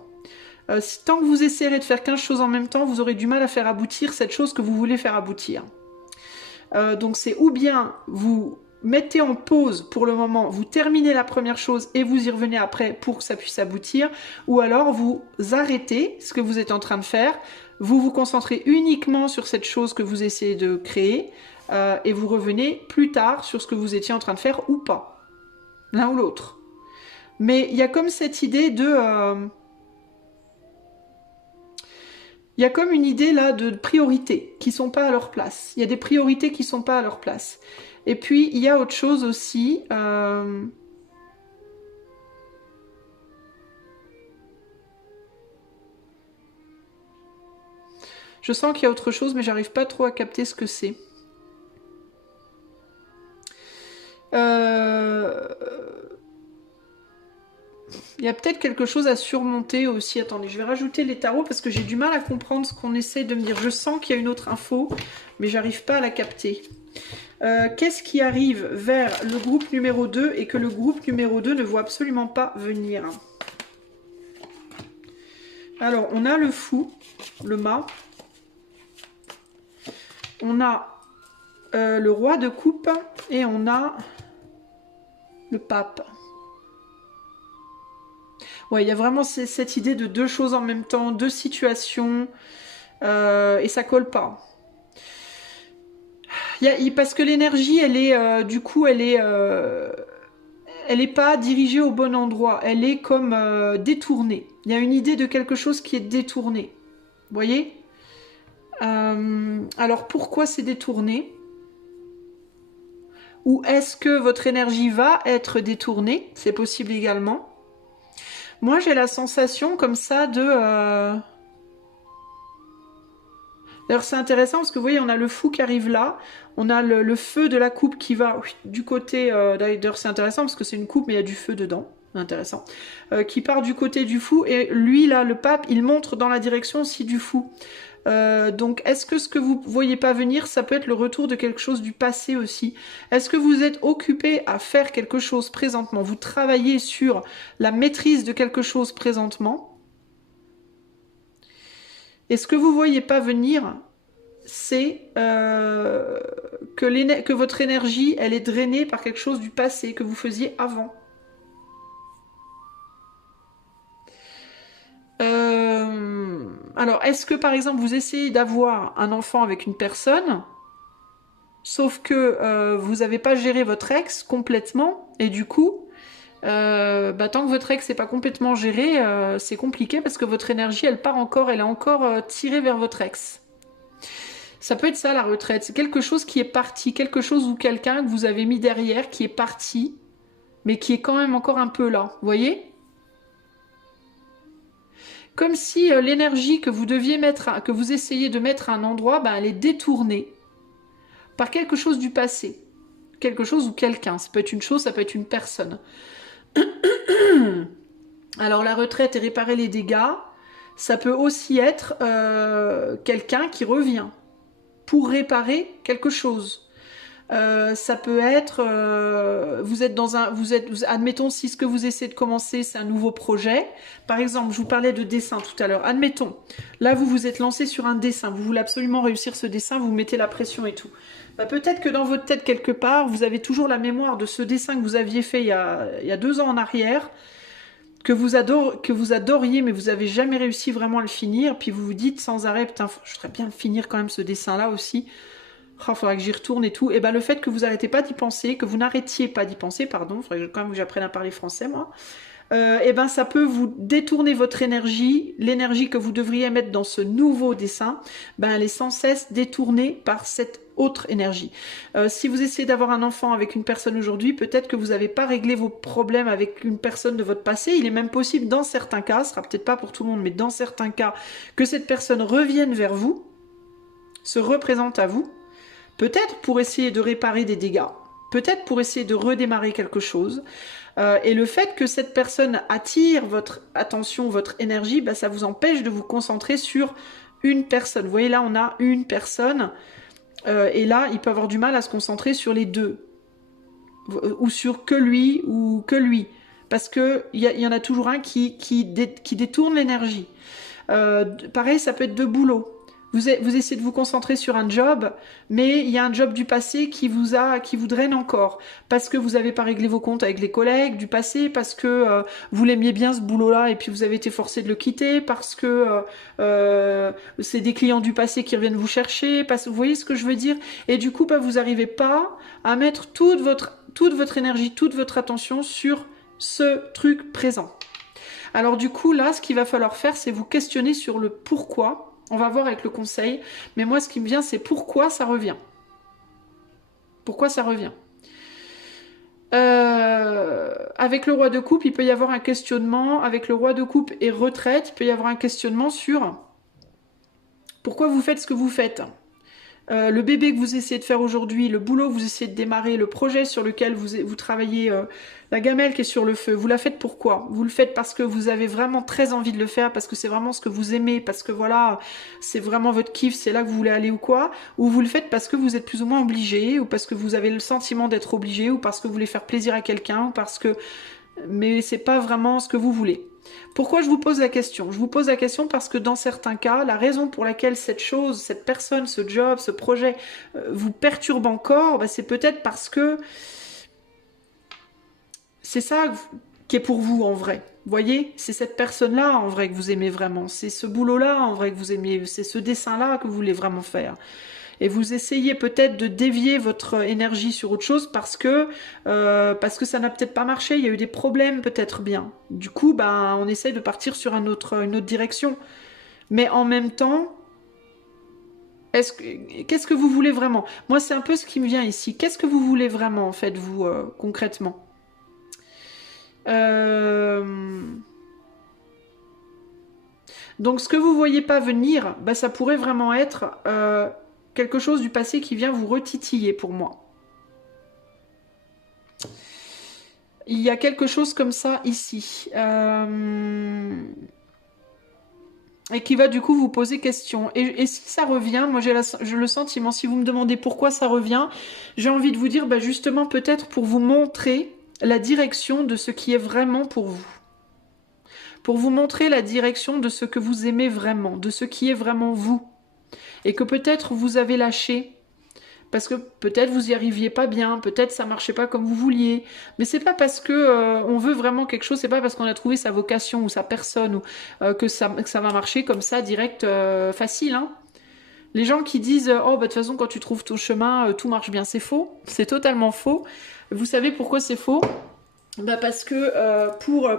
Tant que vous essayerez de faire 15 choses en même temps, vous aurez du mal à faire aboutir cette chose que vous voulez faire aboutir. Donc c'est ou bien vous mettez en pause pour le moment, vous terminez la première chose et vous y revenez après pour que ça puisse aboutir, ou alors vous arrêtez ce que vous êtes en train de faire, vous vous concentrez uniquement sur cette chose que vous essayez de créer, et vous revenez plus tard sur ce que vous étiez en train de faire ou pas. L'un ou l'autre. Mais il y a comme cette idée de... il y a comme une idée là de priorités qui sont pas à leur place. Il y a des priorités qui sont pas à leur place. Et puis il y a autre chose aussi. Je sens qu'il y a autre chose, mais j'arrive pas trop à capter ce que c'est. Il y a peut-être quelque chose à surmonter aussi. Attendez, je vais rajouter les tarots parce que j'ai du mal à comprendre ce qu'on essaie de me dire. Je sens qu'il y a une autre info, mais j'arrive pas à la capter. Qu'est-ce qui arrive vers le groupe numéro 2 et que le groupe numéro 2 ne voit absolument pas venir? Alors, on a le fou, le mât. On a le roi de coupe et on a le pape. Ouais, il y a vraiment cette idée de deux choses en même temps, deux situations, et ça colle pas. Parce que l'énergie, elle est, du coup, elle est pas dirigée au bon endroit. Elle est comme détournée. Il y a une idée de quelque chose qui est détourné. Vous voyez? Alors pourquoi c'est détourné? Ou est-ce que votre énergie va être détournée? C'est possible également. Moi, j'ai la sensation comme ça de... D'ailleurs, c'est intéressant parce que vous voyez, on a le fou qui arrive là. On a le feu de la coupe qui va du côté... D'ailleurs, c'est intéressant parce que c'est une coupe, mais il y a du feu dedans. Intéressant. Qui part du côté du fou. Et lui, là, le pape, il montre dans la direction aussi du fou. Donc, est-ce que ce que vous voyez pas venir, ça peut être le retour de quelque chose du passé aussi? Est-ce que vous êtes occupé à faire quelque chose présentement? Vous travaillez sur la maîtrise de quelque chose présentement? Et ce que vous voyez pas venir, c'est que votre énergie, elle est drainée par quelque chose du passé que vous faisiez avant. Alors, est-ce que par exemple vous essayez d'avoir un enfant avec une personne, sauf que vous n'avez pas géré votre ex complètement, et du coup, tant que votre ex n'est pas complètement géré, c'est compliqué parce que votre énergie, elle part encore, elle est encore tirée vers votre ex. Ça peut être ça la retraite, c'est quelque chose qui est parti, quelque chose ou quelqu'un que vous avez mis derrière qui est parti, mais qui est quand même encore un peu là, vous voyez ? Comme si l'énergie que vous deviez mettre, que vous essayez de mettre à un endroit, elle est détournée par quelque chose du passé. Quelque chose ou quelqu'un. Ça peut être une chose, ça peut être une personne. Alors la retraite et réparer les dégâts, ça peut aussi être quelqu'un qui revient pour réparer quelque chose. Ça peut être, admettons si ce que vous essayez de commencer c'est un nouveau projet. Par exemple, je vous parlais de dessin tout à l'heure. Admettons, là vous vous êtes lancé sur un dessin, vous voulez absolument réussir ce dessin, vous mettez la pression et tout. Peut-être que dans votre tête quelque part, vous avez toujours la mémoire de ce dessin que vous aviez fait il y a 2 ans en arrière, que vous adoriez, mais vous avez jamais réussi vraiment à le finir. Puis vous vous dites sans arrêt, putain, je voudrais bien finir quand même ce dessin-là aussi. Oh, faudra que j'y retourne et tout. Et le fait que vous arrêtez pas d'y penser, que vous n'arrêtiez pas d'y penser, pardon, faudrait quand même que j'apprenne à parler français, moi. Ça peut vous détourner votre énergie, l'énergie que vous devriez mettre dans ce nouveau dessin, elle est sans cesse détournée par cette autre énergie. Si vous essayez d'avoir un enfant avec une personne aujourd'hui, peut-être que vous n'avez pas réglé vos problèmes avec une personne de votre passé. Il est même possible dans certains cas, ce sera peut-être pas pour tout le monde, mais dans certains cas, que cette personne revienne vers vous, se représente à vous, peut-être pour essayer de réparer des dégâts, peut-être pour essayer de redémarrer quelque chose. Et le fait que cette personne attire votre attention, votre énergie, ça vous empêche de vous concentrer sur une personne. Vous voyez là, on a une personne. Et là, il peut avoir du mal à se concentrer sur les deux. Ou sur que lui ou que lui. Parce qu'il y en a toujours un qui détourne l'énergie. Pareil, ça peut être de boulot. Vous essayez de vous concentrer sur un job, mais il y a un job du passé qui vous draine encore. Parce que vous n'avez pas réglé vos comptes avec les collègues du passé, parce que vous l'aimiez bien ce boulot-là et puis vous avez été forcé de le quitter, parce que c'est des clients du passé qui reviennent vous chercher. Vous voyez ce que je veux dire? Et du coup, vous n'arrivez pas à mettre toute votre énergie, toute votre attention sur ce truc présent. Alors du coup, là, ce qu'il va falloir faire, c'est vous questionner sur le pourquoi. On va voir avec le conseil. Mais moi, ce qui me vient, c'est pourquoi ça revient. Pourquoi ça revient? Avec le roi de coupe, il peut y avoir un questionnement. Avec le roi de coupe et retraite, il peut y avoir un questionnement sur pourquoi vous faites ce que vous faites. Le bébé que vous essayez de faire aujourd'hui, le boulot que vous essayez de démarrer, le projet sur lequel vous travaillez, la gamelle qui est sur le feu, vous la faites pourquoi? Vous le faites parce que vous avez vraiment très envie de le faire, parce que c'est vraiment ce que vous aimez, parce que voilà, c'est vraiment votre kiff, c'est là que vous voulez aller ou quoi? Ou vous le faites parce que vous êtes plus ou moins obligé, ou parce que vous avez le sentiment d'être obligé, ou parce que vous voulez faire plaisir à quelqu'un, ou parce que... Mais c'est pas vraiment ce que vous voulez. Pourquoi je vous pose la question? Je vous pose la question parce que dans certains cas, la raison pour laquelle cette chose, cette personne, ce job, ce projet vous perturbe encore, c'est peut-être parce que c'est ça qui est pour vous en vrai. Vous voyez? C'est cette personne-là en vrai que vous aimez vraiment. C'est ce boulot-là en vrai que vous aimez. C'est ce dessin-là que vous voulez vraiment faire. Et vous essayez peut-être de dévier votre énergie sur autre chose parce que ça n'a peut-être pas marché, il y a eu des problèmes peut-être bien. Du coup, on essaye de partir sur une autre direction. Mais en même temps, qu'est-ce que vous voulez vraiment? Moi, c'est un peu ce qui me vient ici. Qu'est-ce que vous voulez vraiment, en fait, vous, concrètement? Donc, ce que vous voyez pas venir, ça pourrait vraiment être... quelque chose du passé qui vient vous retitiller pour moi. Il y a quelque chose comme ça ici. Et qui va du coup vous poser question. Et si ça revient, moi j'ai le sentiment, si vous me demandez pourquoi ça revient, j'ai envie de vous dire justement peut-être pour vous montrer la direction de ce qui est vraiment pour vous. Pour vous montrer la direction de ce que vous aimez vraiment, de ce qui est vraiment vous. Et que peut-être vous avez lâché, parce que peut-être vous y arriviez pas bien, peut-être ça marchait pas comme vous vouliez, mais c'est pas parce que on veut vraiment quelque chose, c'est pas parce qu'on a trouvé sa vocation ou sa personne ou que ça va marcher comme ça direct facile. Hein. Les gens qui disent oh de toute façon quand tu trouves ton chemin tout marche bien, c'est faux, c'est totalement faux. Vous savez pourquoi c'est faux? Parce que pour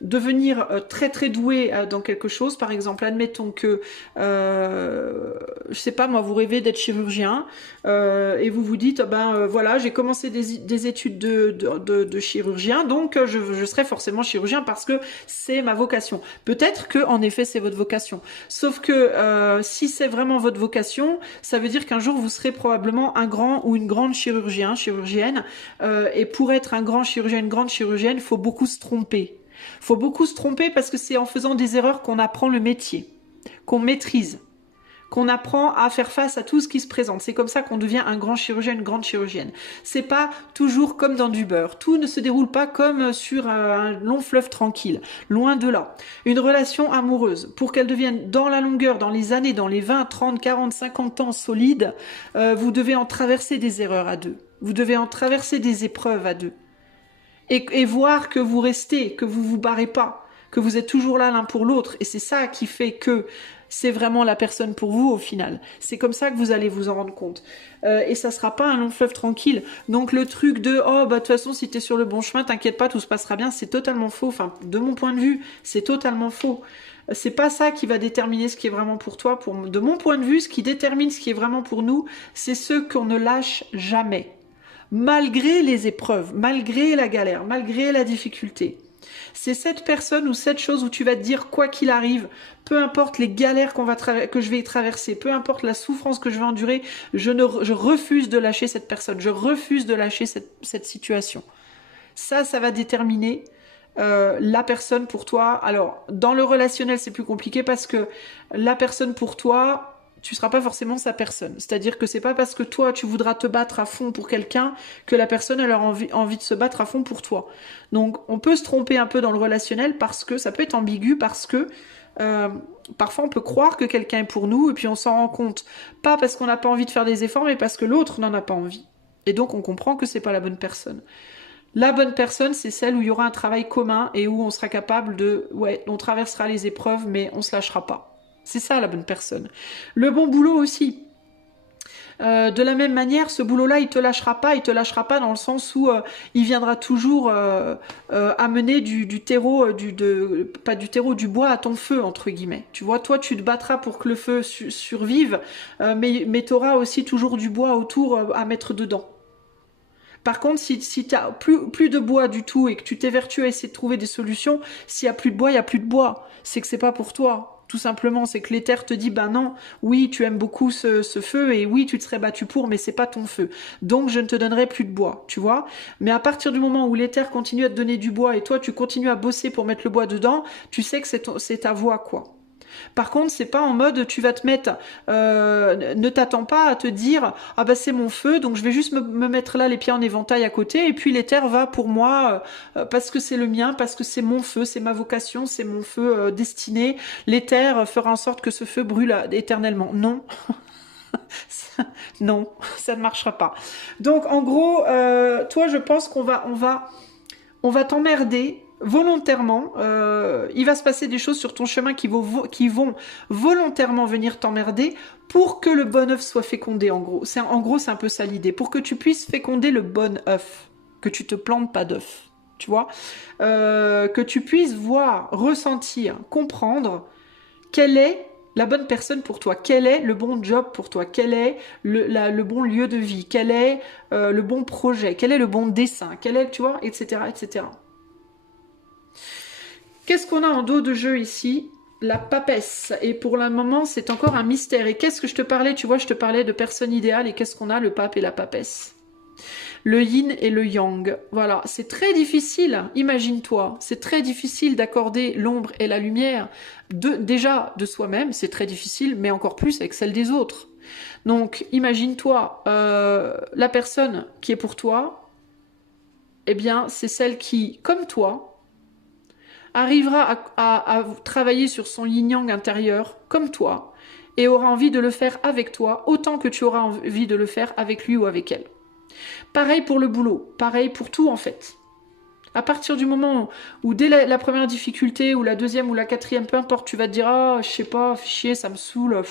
devenir très très doué dans quelque chose, par exemple, admettons que, je sais pas moi, vous rêvez d'être chirurgien et vous vous dites, voilà, j'ai commencé des études de chirurgien, donc je serai forcément chirurgien parce que c'est ma vocation. Peut-être que en effet c'est votre vocation. Sauf que si c'est vraiment votre vocation, ça veut dire qu'un jour vous serez probablement un grand ou une grande chirurgienne, et pour être un grand chirurgien, une grande chirurgienne, il faut beaucoup se tromper. Il faut beaucoup se tromper parce que c'est en faisant des erreurs qu'on apprend le métier, qu'on maîtrise, qu'on apprend à faire face à tout ce qui se présente. C'est comme ça qu'on devient un grand chirurgien, une grande chirurgienne. C'est pas toujours comme dans du beurre. Tout ne se déroule pas comme sur un long fleuve tranquille. Loin de là. Une relation amoureuse, pour qu'elle devienne dans la longueur, dans les années, dans les 20, 30, 40, 50 ans solides, vous devez en traverser des erreurs à deux. Vous devez en traverser des épreuves à deux. Et voir que vous restez, que vous vous barrez pas, que vous êtes toujours là l'un pour l'autre. Et c'est ça qui fait que c'est vraiment la personne pour vous au final. C'est comme ça que vous allez vous en rendre compte. Et ça sera pas un long fleuve tranquille. Donc le truc de de toute façon si t'es sur le bon chemin, t'inquiète pas, tout se passera bien, c'est totalement faux. Enfin, de mon point de vue, c'est totalement faux. C'est pas ça qui va déterminer ce qui est vraiment pour toi. De mon point de vue, ce qui détermine ce qui est vraiment pour nous, c'est ce qu'on ne lâche jamais. Malgré les épreuves, malgré la galère, malgré la difficulté. C'est cette personne ou cette chose où tu vas te dire quoi qu'il arrive, peu importe les galères que je vais traverser, peu importe la souffrance que je vais endurer, je refuse de lâcher cette personne, je refuse de lâcher cette situation. Ça va déterminer la personne pour toi. Alors, dans le relationnel, c'est plus compliqué parce que la personne pour toi, tu seras pas forcément sa personne. C'est-à-dire que c'est pas parce que toi, tu voudras te battre à fond pour quelqu'un que la personne, elle aura envie de se battre à fond pour toi. Donc, on peut se tromper un peu dans le relationnel parce que ça peut être ambigu, parce que parfois on peut croire que quelqu'un est pour nous et puis on s'en rend compte. Pas parce qu'on n'a pas envie de faire des efforts, mais parce que l'autre n'en a pas envie. Et donc, on comprend que c'est pas la bonne personne. La bonne personne, c'est celle où il y aura un travail commun et où on sera capable de... Ouais, on traversera les épreuves, mais on se lâchera pas. C'est ça la bonne personne. Le bon boulot aussi. De la même manière, ce boulot-là, il te lâchera pas dans le sens où il viendra toujours amener du terreau, pas du terreau, du bois à ton feu, entre guillemets. Tu vois, toi, tu te battras pour que le feu survive, mais tu auras aussi toujours du bois autour à mettre dedans. Par contre, si tu n'as plus de bois du tout et que tu t'évertues à essayer de trouver des solutions, s'il n'y a plus de bois, il n'y a plus de bois. C'est que c'est pas pour toi. Tout simplement, c'est que l'éther te dit, ben non, oui, tu aimes beaucoup ce feu et oui, tu te serais battu pour, mais c'est pas ton feu. Donc, je ne te donnerai plus de bois, tu vois. Mais à partir du moment où l'éther continue à te donner du bois et toi, tu continues à bosser pour mettre le bois dedans, tu sais que c'est ta voie, quoi. Par contre, c'est pas en mode tu vas te mettre, ne t'attends pas à te dire ah bah c'est mon feu donc je vais juste me mettre là les pieds en éventail à côté et puis l'éther va pour moi parce que c'est le mien, parce que c'est mon feu, c'est ma vocation, c'est mon feu destiné. L'éther fera en sorte que ce feu brûle éternellement. Non. Non, ça ne marchera pas. Donc en gros, toi je pense qu'on va t'emmerder volontairement. Il va se passer des choses sur ton chemin qui vont volontairement venir t'emmerder pour que le bon œuf soit fécondé, en gros. C'est un peu ça l'idée. Pour que tu puisses féconder le bon œuf. Que tu te plantes pas d'œuf. Tu vois, que tu puisses voir, ressentir, comprendre quelle est la bonne personne pour toi, quel est le bon job pour toi, quel est le bon lieu de vie, quel est le bon projet, quel est le bon dessin, quel est, tu vois, etc., etc. Qu'est-ce qu'on a en dos de jeu ici? La papesse. Et pour le moment, c'est encore un mystère. Et qu'est-ce que je te parlais? Tu vois, je te parlais de personne idéale. Et qu'est-ce qu'on a? Le pape et la papesse. Le yin et le yang. Voilà, c'est très difficile, imagine-toi, c'est très difficile d'accorder l'ombre et la lumière, déjà de soi-même, c'est très difficile, mais encore plus avec celle des autres. Donc, imagine-toi, la personne qui est pour toi, eh bien, c'est celle qui, comme toi, arrivera à travailler sur son yin-yang intérieur, comme toi, et aura envie de le faire avec toi, autant que tu auras envie de le faire avec lui ou avec elle. Pareil pour le boulot, pareil pour tout en fait. À partir du moment où dès la première difficulté, ou la deuxième, ou la quatrième, peu importe, tu vas te dire « Ah, je sais pas, chier, ça me saoule »,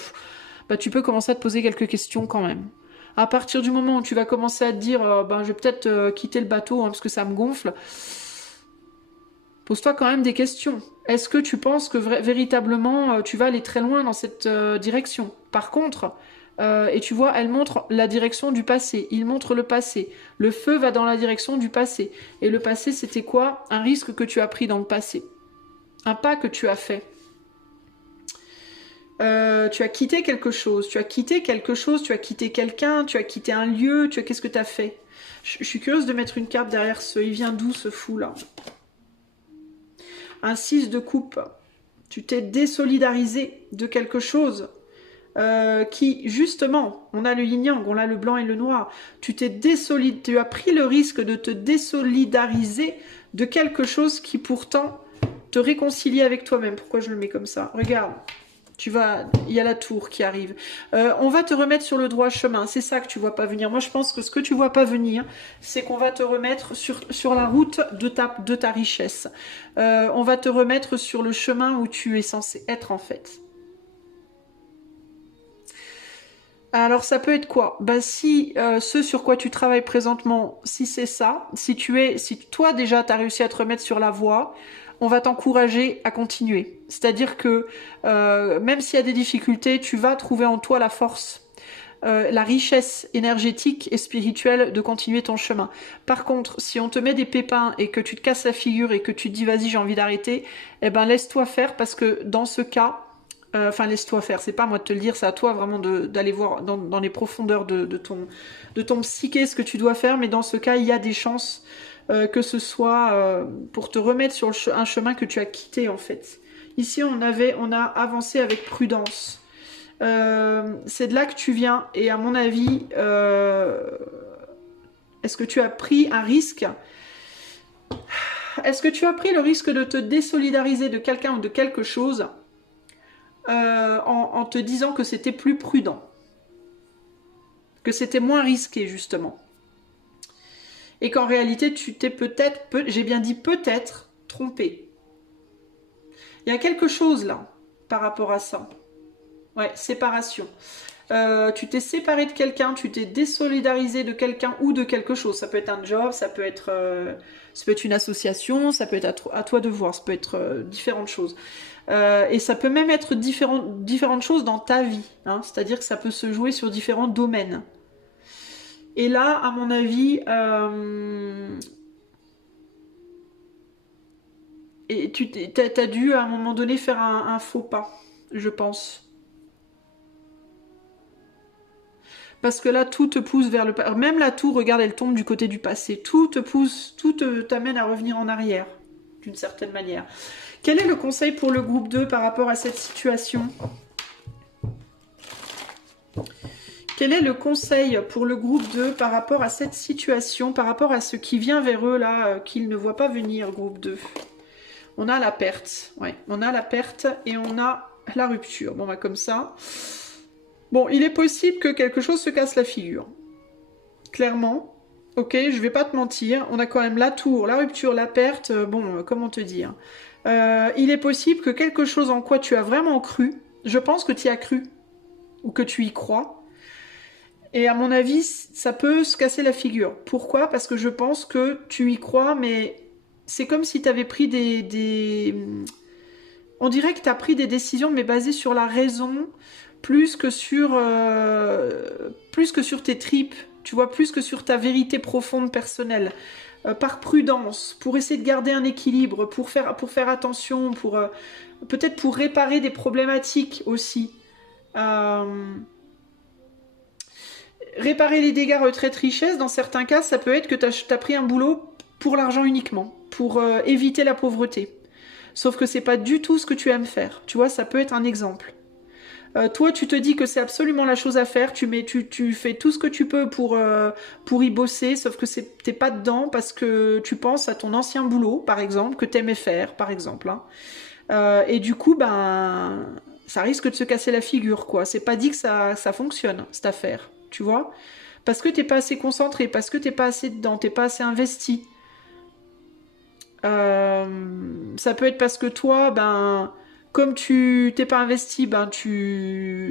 bah, tu peux commencer à te poser quelques questions quand même. À partir du moment où tu vas commencer à te dire « Je vais peut-être quitter le bateau parce que ça me gonfle », pose-toi quand même des questions. Est-ce que tu penses que véritablement tu vas aller très loin dans cette direction? Par contre, et tu vois, elle montre la direction du passé. Il montre le passé. Le feu va dans la direction du passé. Et le passé, c'était quoi? Un risque que tu as pris dans le passé. Un pas que tu as fait. Tu as quitté quelque chose. Tu as quitté quelque chose. Tu as quitté quelqu'un. Tu as quitté un lieu. Qu'est-ce que tu as fait? Je suis curieuse de mettre une carte derrière ce. Il vient d'où ce fou là? Un 6 de coupe. Tu t'es désolidarisé de quelque chose. Qui, justement, on a le yin-yang, on a le blanc et le noir, tu as pris le risque de te désolidariser de quelque chose qui pourtant te réconcilie avec toi-même. Pourquoi je le mets comme ça? Regarde, il y a la tour qui arrive. On va te remettre sur le droit chemin, c'est ça que tu vois pas venir. Moi je pense que ce que tu vois pas venir, c'est qu'on va te remettre sur la route de ta richesse. On va te remettre sur le chemin où tu es censé être en fait. Alors ça peut être quoi? Bah si ce sur quoi tu travailles présentement, si c'est ça, si toi déjà tu as réussi à te remettre sur la voie, on va t'encourager à continuer. C'est-à-dire que même s'il y a des difficultés, tu vas trouver en toi la force, la richesse énergétique et spirituelle de continuer ton chemin. Par contre, si on te met des pépins et que tu te casses la figure et que tu te dis vas-y j'ai envie d'arrêter, eh ben laisse-toi faire parce que dans ce cas, enfin, laisse-toi faire, c'est pas à moi de te le dire, c'est à toi vraiment d'aller voir dans les profondeurs de ton psyché ce que tu dois faire, mais dans ce cas, il y a des chances que ce soit pour te remettre sur un chemin que tu as quitté en fait. Ici on a avancé avec prudence. C'est de là que tu viens et à mon avis, est-ce que tu as pris un risque? Est-ce que tu as pris le risque de te désolidariser de quelqu'un ou de quelque chose en te disant que c'était plus prudent, que c'était moins risqué justement, et qu'en réalité tu t'es peut-être, j'ai bien dit peut-être, trompé. Il y a quelque chose là par rapport à ça. Ouais, séparation. Tu t'es séparé de quelqu'un, tu t'es désolidarisé de quelqu'un ou de quelque chose. Ça peut être un job, ça peut être une association, ça peut être à toi de voir, ça peut être différentes choses. Et ça peut même être différentes choses dans ta vie. Hein, c'est-à-dire que ça peut se jouer sur différents domaines. Et là, à mon avis, et t'as dû à un moment donné faire un faux pas, je pense. Parce que là, tout te pousse vers le... Même la tour, regarde, elle tombe du côté du passé. Tout te pousse, tout t'amène à revenir en arrière, d'une certaine manière. Quel est le conseil pour le groupe 2 par rapport à cette situation? Quel est le conseil pour le groupe 2 par rapport à cette situation, par rapport à ce qui vient vers eux, là, qu'ils ne voient pas venir, groupe 2? On a la perte, ouais. On a la perte et on a la rupture. Bon, bah comme ça... Bon, il est possible que quelque chose se casse la figure. Clairement. Ok, je vais pas te mentir. On a quand même la tour, la rupture, la perte. Bon, comment te dire. Il est possible que quelque chose en quoi tu as vraiment cru, je pense que tu y as cru. Ou que tu y crois. Et à mon avis, ça peut se casser la figure. Pourquoi? Parce que je pense que tu y crois, mais c'est comme si tu avais pris On dirait que tu as pris des décisions, mais basées sur la raison... plus que sur tes tripes, tu vois, plus que sur ta vérité profonde personnelle, par prudence, pour essayer de garder un équilibre, pour faire attention, peut-être pour réparer des problématiques aussi. Réparer les dégâts retraite-richesse, dans certains cas, ça peut être que tu as pris un boulot pour l'argent uniquement, pour éviter la pauvreté. Sauf que c'est pas du tout ce que tu aimes faire, tu vois, ça peut être un exemple. Toi, tu te dis que c'est absolument la chose à faire, tu fais tout ce que tu peux pour y bosser, sauf que t'es pas dedans parce que tu penses à ton ancien boulot, par exemple, que t'aimais faire, par exemple. Hein. Et du coup, ben, ça risque de se casser la figure, quoi. C'est pas dit que ça fonctionne, cette affaire, tu vois. Parce que t'es pas assez concentré, parce que t'es pas assez dedans, t'es pas assez investi. Ça peut être parce que toi, ben... Comme tu t'es pas investi, ben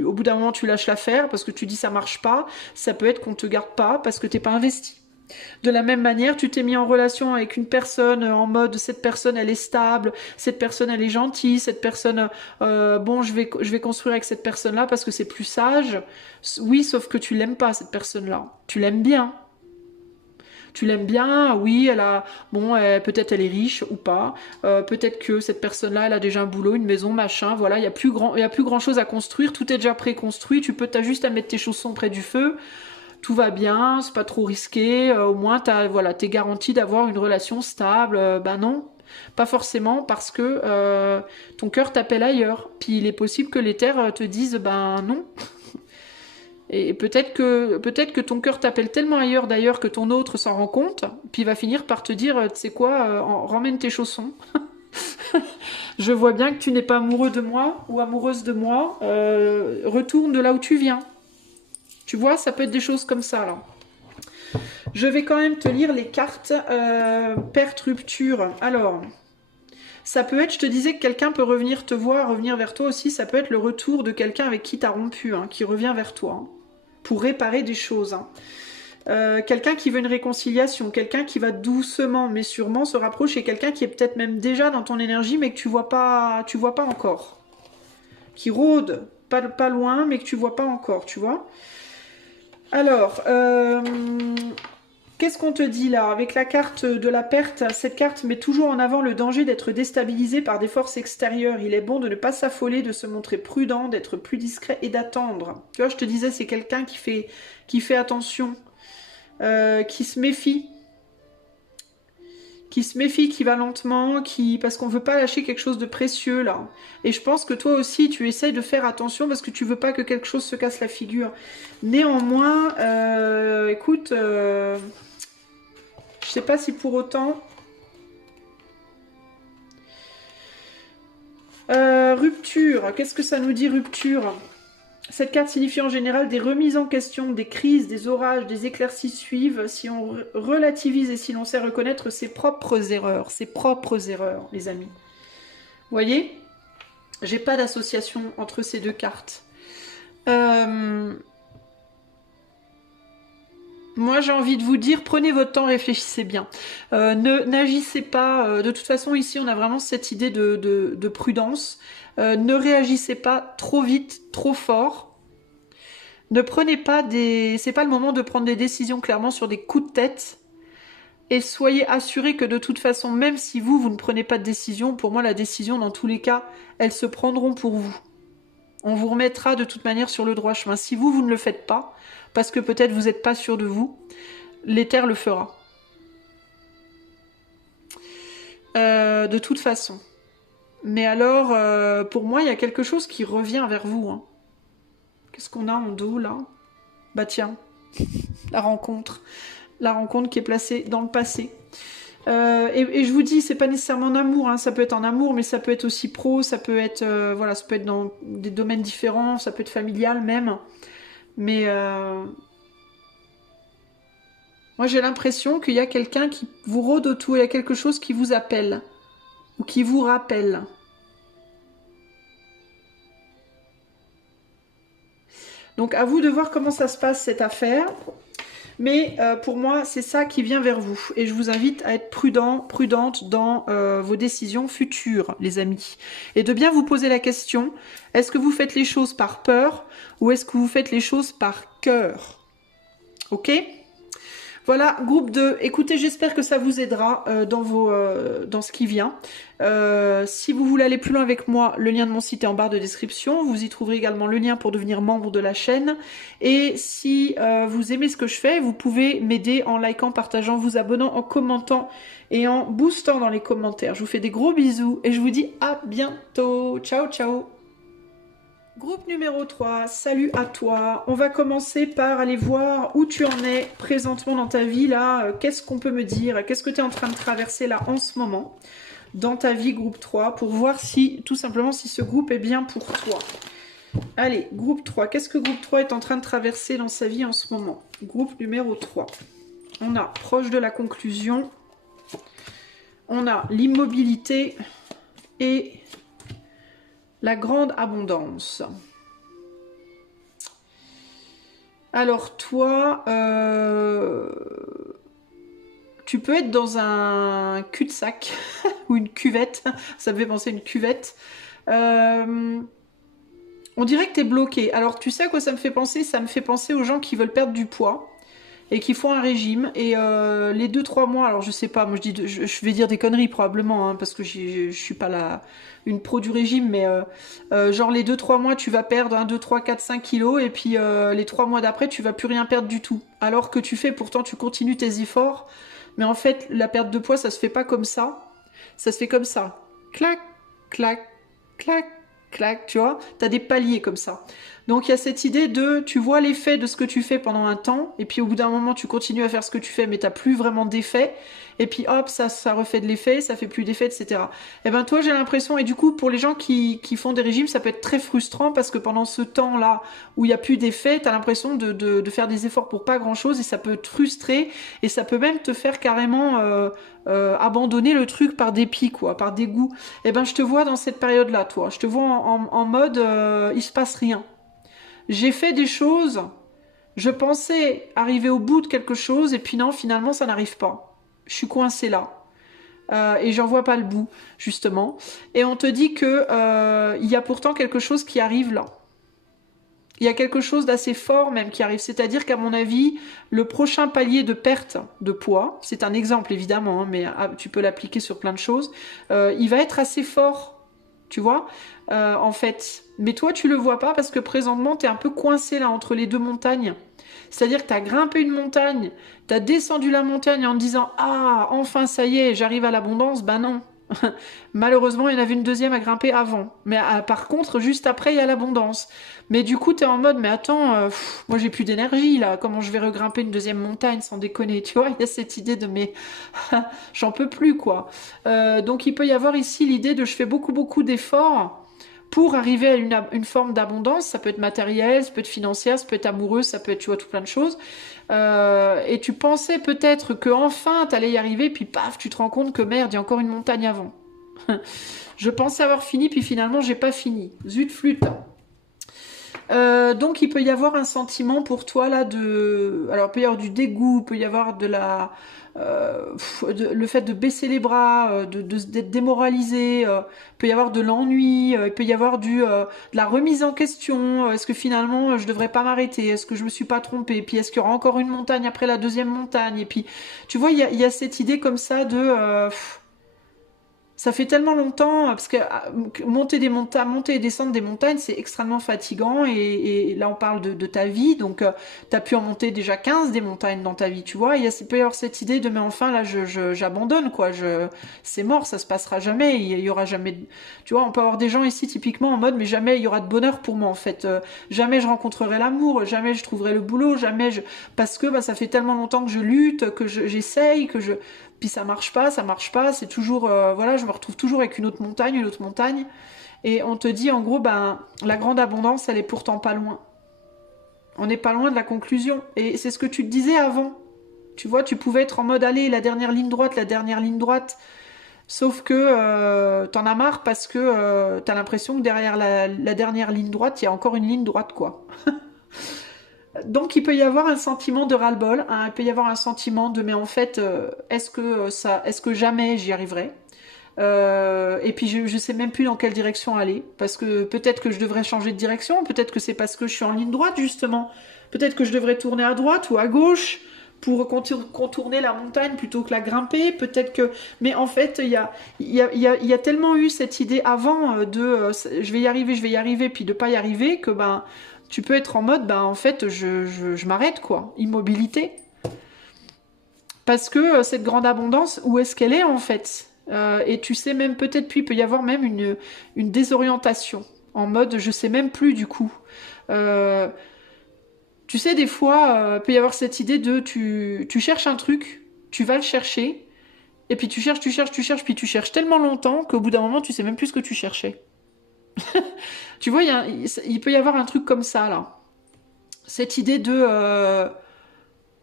au bout d'un moment tu lâches l'affaire parce que tu dis ça marche pas. Ça peut être qu'on te garde pas parce que t'es pas investi. De la même manière, tu t'es mis en relation avec une personne en mode cette personne elle est stable, cette personne elle est gentille, cette personne bon je vais construire avec cette personne là parce que c'est plus sage. Oui, sauf que tu l'aimes pas cette personne là. Tu l'aimes bien. Tu l'aimes bien, oui, peut-être elle est riche ou pas, peut-être que cette personne-là, elle a déjà un boulot, une maison, machin, voilà, il y a plus grand chose à construire, tout est déjà préconstruit, t'as juste à mettre tes chaussons près du feu, tout va bien, c'est pas trop risqué, au moins t'es garanti d'avoir une relation stable, ben non. Pas forcément parce que ton cœur t'appelle ailleurs. Puis il est possible que les terres te disent ben non. Et peut-être que ton cœur t'appelle tellement ailleurs d'ailleurs que ton autre s'en rend compte, puis va finir par te dire, tu sais quoi, ramène tes chaussons. Je vois bien que tu n'es pas amoureux de moi ou amoureuse de moi, retourne de là où tu viens. Tu vois, ça peut être des choses comme ça, là. Je vais quand même te lire les cartes perte, rupture. Alors, ça peut être, je te disais que quelqu'un peut revenir te voir, revenir vers toi aussi, ça peut être le retour de quelqu'un avec qui t'as rompu, hein, qui revient vers toi. Hein. Pour réparer des choses. Hein. Quelqu'un qui veut une réconciliation, quelqu'un qui va doucement mais sûrement se rapprocher, quelqu'un qui est peut-être même déjà dans ton énergie mais que tu vois pas encore. Qui rôde pas loin mais que tu vois pas encore, tu vois. Alors, qu'est-ce qu'on te dit là? Avec la carte de la perte, cette carte met toujours en avant le danger d'être déstabilisé par des forces extérieures. Il est bon de ne pas s'affoler, de se montrer prudent, d'être plus discret et d'attendre. Tu vois, je te disais, c'est quelqu'un qui fait attention, qui se méfie. qui se méfie, qui va lentement, parce qu'on veut pas lâcher quelque chose de précieux là. Et je pense que toi aussi tu essayes de faire attention parce que tu veux pas que quelque chose se casse la figure. Néanmoins, écoute, je sais pas si pour autant... rupture, qu'est-ce que ça nous dit rupture? Cette carte signifie en général des remises en question, des crises, des orages, des éclaircies suivent si on relativise et si l'on sait reconnaître ses propres erreurs, les amis. Vous voyez? J'ai pas d'association entre ces deux cartes. Moi, j'ai envie de vous dire, prenez votre temps, réfléchissez bien. N'agissez pas... de toute façon, ici, on a vraiment cette idée de prudence. Ne réagissez pas trop vite, trop fort. Ne prenez pas des... C'est pas le moment de prendre des décisions clairement sur des coups de tête. Et soyez assurés que de toute façon, même si vous ne prenez pas de décision, pour moi, la décision, dans tous les cas, elles se prendront pour vous. On vous remettra de toute manière sur le droit chemin. Si vous ne le faites pas, parce que peut-être vous n'êtes pas sûr de vous, l'éther le fera. De toute façon. Mais alors, pour moi, il y a quelque chose qui revient vers vous. Hein. Qu'est-ce qu'on a en dos, là? Bah tiens, la rencontre. La rencontre qui est placée dans le passé. Et je vous dis, c'est pas nécessairement en amour, hein. Ça peut être en amour, mais ça peut être aussi pro, ça peut être, voilà, ça peut être dans des domaines différents, ça peut être familial même. Mais moi j'ai l'impression qu'il y a quelqu'un qui vous rôde autour, il y a quelque chose qui vous appelle ou qui vous rappelle. Donc à vous de voir comment ça se passe cette affaire. Mais pour moi, c'est ça qui vient vers vous. Et je vous invite à être prudent, prudente dans vos décisions futures, les amis. Et de bien vous poser la question, est-ce que vous faites les choses par peur ou est-ce que vous faites les choses par cœur? Ok? Voilà, groupe 2. Écoutez, j'espère que ça vous aidera dans ce qui vient. Si vous voulez aller plus loin avec moi, le lien de mon site est en barre de description. Vous y trouverez également le lien pour devenir membre de la chaîne. Et si vous aimez ce que je fais, vous pouvez m'aider en likant, partageant, vous abonnant, en commentant et en boostant dans les commentaires. Je vous fais des gros bisous et je vous dis à bientôt. Ciao, ciao. Groupe numéro 3, salut à toi. On va commencer par aller voir où tu en es présentement dans ta vie, là. Qu'est-ce qu'on peut me dire? Qu'est-ce que tu es en train de traverser là en ce moment dans ta vie, groupe 3, pour voir si, tout simplement, si ce groupe est bien pour toi. Allez, groupe 3, qu'est-ce que groupe 3 est en train de traverser dans sa vie en ce moment? Groupe numéro 3. On a proche de la conclusion. On a l'immobilité et... la grande abondance. Alors toi, tu peux être dans un cul-de-sac ou une cuvette. Ça me fait penser à une cuvette. On dirait que tu es bloqué. Alors tu sais à quoi ça me fait penser? Ça me fait penser aux gens qui veulent perdre du poids et qui font un régime. Et les 2-3 mois, alors je sais pas, moi je vais dire des conneries probablement, hein, parce que je suis pas une pro du régime, mais genre les 2-3 mois, tu vas perdre 1, 2, 3, 4, 5 kilos, et puis les 3 mois d'après, tu vas plus rien perdre du tout. Alors que pourtant tu continues tes efforts, mais en fait, la perte de poids, ça se fait pas comme ça. Ça se fait comme ça. Clac, clac, clac, clac, tu vois, tu as des paliers comme ça. Donc il y a cette idée de, tu vois l'effet de ce que tu fais pendant un temps, et puis au bout d'un moment, tu continues à faire ce que tu fais, mais tu n'as plus vraiment d'effet, et puis hop, ça refait de l'effet, ça fait plus d'effet, etc. Et ben toi, j'ai l'impression, et du coup, pour les gens qui font des régimes, ça peut être très frustrant, parce que pendant ce temps-là, où il n'y a plus d'effet, tu as l'impression de faire des efforts pour pas grand-chose, et ça peut te frustrer, et ça peut même te faire carrément abandonner le truc par dépit, quoi, par dégoût. Et ben je te vois dans cette période-là, toi. Je te vois en mode, il se passe rien. J'ai fait des choses, je pensais arriver au bout de quelque chose, et puis non, finalement, ça n'arrive pas. Je suis coincée là. Et j'en vois pas le bout, justement. Et on te dit que il y a pourtant quelque chose qui arrive là. Il y a quelque chose d'assez fort même qui arrive. C'est-à-dire qu'à mon avis, le prochain palier de perte de poids, c'est un exemple évidemment, hein, mais tu peux l'appliquer sur plein de choses, il va être assez fort. tu vois, en fait. Mais toi, tu le vois pas parce que présentement, tu es un peu coincé là entre les deux montagnes. C'est-à-dire que tu as grimpé une montagne, tu as descendu la montagne en te disant ah, enfin, ça y est, j'arrive à l'abondance. Ben non. Malheureusement, il y en avait une deuxième à grimper avant. Mais par contre, juste après, il y a l'abondance. Mais du coup, tu es en mode, mais attends, moi j'ai plus d'énergie là, comment je vais regrimper une deuxième montagne sans déconner, tu vois, il y a cette idée de mais j'en peux plus quoi. Donc il peut y avoir ici l'idée de je fais beaucoup d'efforts pour arriver à une forme d'abondance. Ça peut être matériel, ça peut être financière, ça peut être amoureux, ça peut être, tu vois, tout plein de choses. Et tu pensais peut-être que enfin t'allais y arriver, puis paf, tu te rends compte que merde, il y a encore une montagne avant. Je pensais avoir fini, puis finalement j'ai pas fini. Zut flûte. Donc il peut y avoir un sentiment pour toi là de... Alors il peut y avoir du dégoût, il peut y avoir de la... le fait de baisser les bras, d'être démoralisé, il peut y avoir de l'ennui, il peut y avoir de la remise en question, est-ce que finalement je devrais pas m'arrêter, est-ce que je me suis pas trompée, puis est-ce qu'il y aura encore une montagne après la deuxième montagne, et puis tu vois il y a cette idée comme ça de... ça fait tellement longtemps, parce que monter et descendre des montagnes, c'est extrêmement fatigant. Et là, on parle de ta vie. Donc, tu as pu en monter déjà 15 des montagnes dans ta vie, tu vois. Il peut y avoir cette idée de, mais enfin, là, j'abandonne, quoi. C'est mort, ça se passera jamais. Il y aura jamais... Tu vois, on peut avoir des gens ici, typiquement, en mode, mais jamais il y aura de bonheur pour moi, en fait. Jamais je rencontrerai l'amour, jamais je trouverai le boulot, jamais je... Parce que bah, ça fait tellement longtemps que je lutte, que j'essaye, que je... Puis ça marche pas, c'est toujours, voilà, je me retrouve toujours avec une autre montagne, et on te dit en gros, ben, la grande abondance, elle est pourtant pas loin. On n'est pas loin de la conclusion, et c'est ce que tu te disais avant. Tu vois, tu pouvais être en mode, allez, la dernière ligne droite, sauf que t'en as marre parce que t'as l'impression que derrière la dernière ligne droite, il y a encore une ligne droite, quoi. Donc il peut y avoir un sentiment de ras-le-bol, hein, il peut y avoir un sentiment de mais en fait est-ce que jamais j'y arriverai. Et puis je sais même plus dans quelle direction aller parce que peut-être que je devrais changer de direction, peut-être que c'est parce que je suis en ligne droite justement, peut-être que je devrais tourner à droite ou à gauche pour contourner la montagne plutôt que la grimper, peut-être que... Mais en fait, il y a tellement eu cette idée avant de je vais y arriver, puis de pas y arriver, que ben tu peux être en mode, ben en fait, je m'arrête, quoi. Immobilité. Parce que cette grande abondance, où est-ce qu'elle est, en fait? Et tu sais même, peut-être, puis il peut y avoir même une désorientation. En mode, je sais même plus, du coup. Tu sais, des fois, il peut y avoir cette idée de, tu cherches un truc, tu vas le chercher, et puis tu cherches, puis tu cherches tellement longtemps qu'au bout d'un moment, tu sais même plus ce que tu cherchais. Tu vois, il peut y avoir un truc comme ça, là. Cette idée de...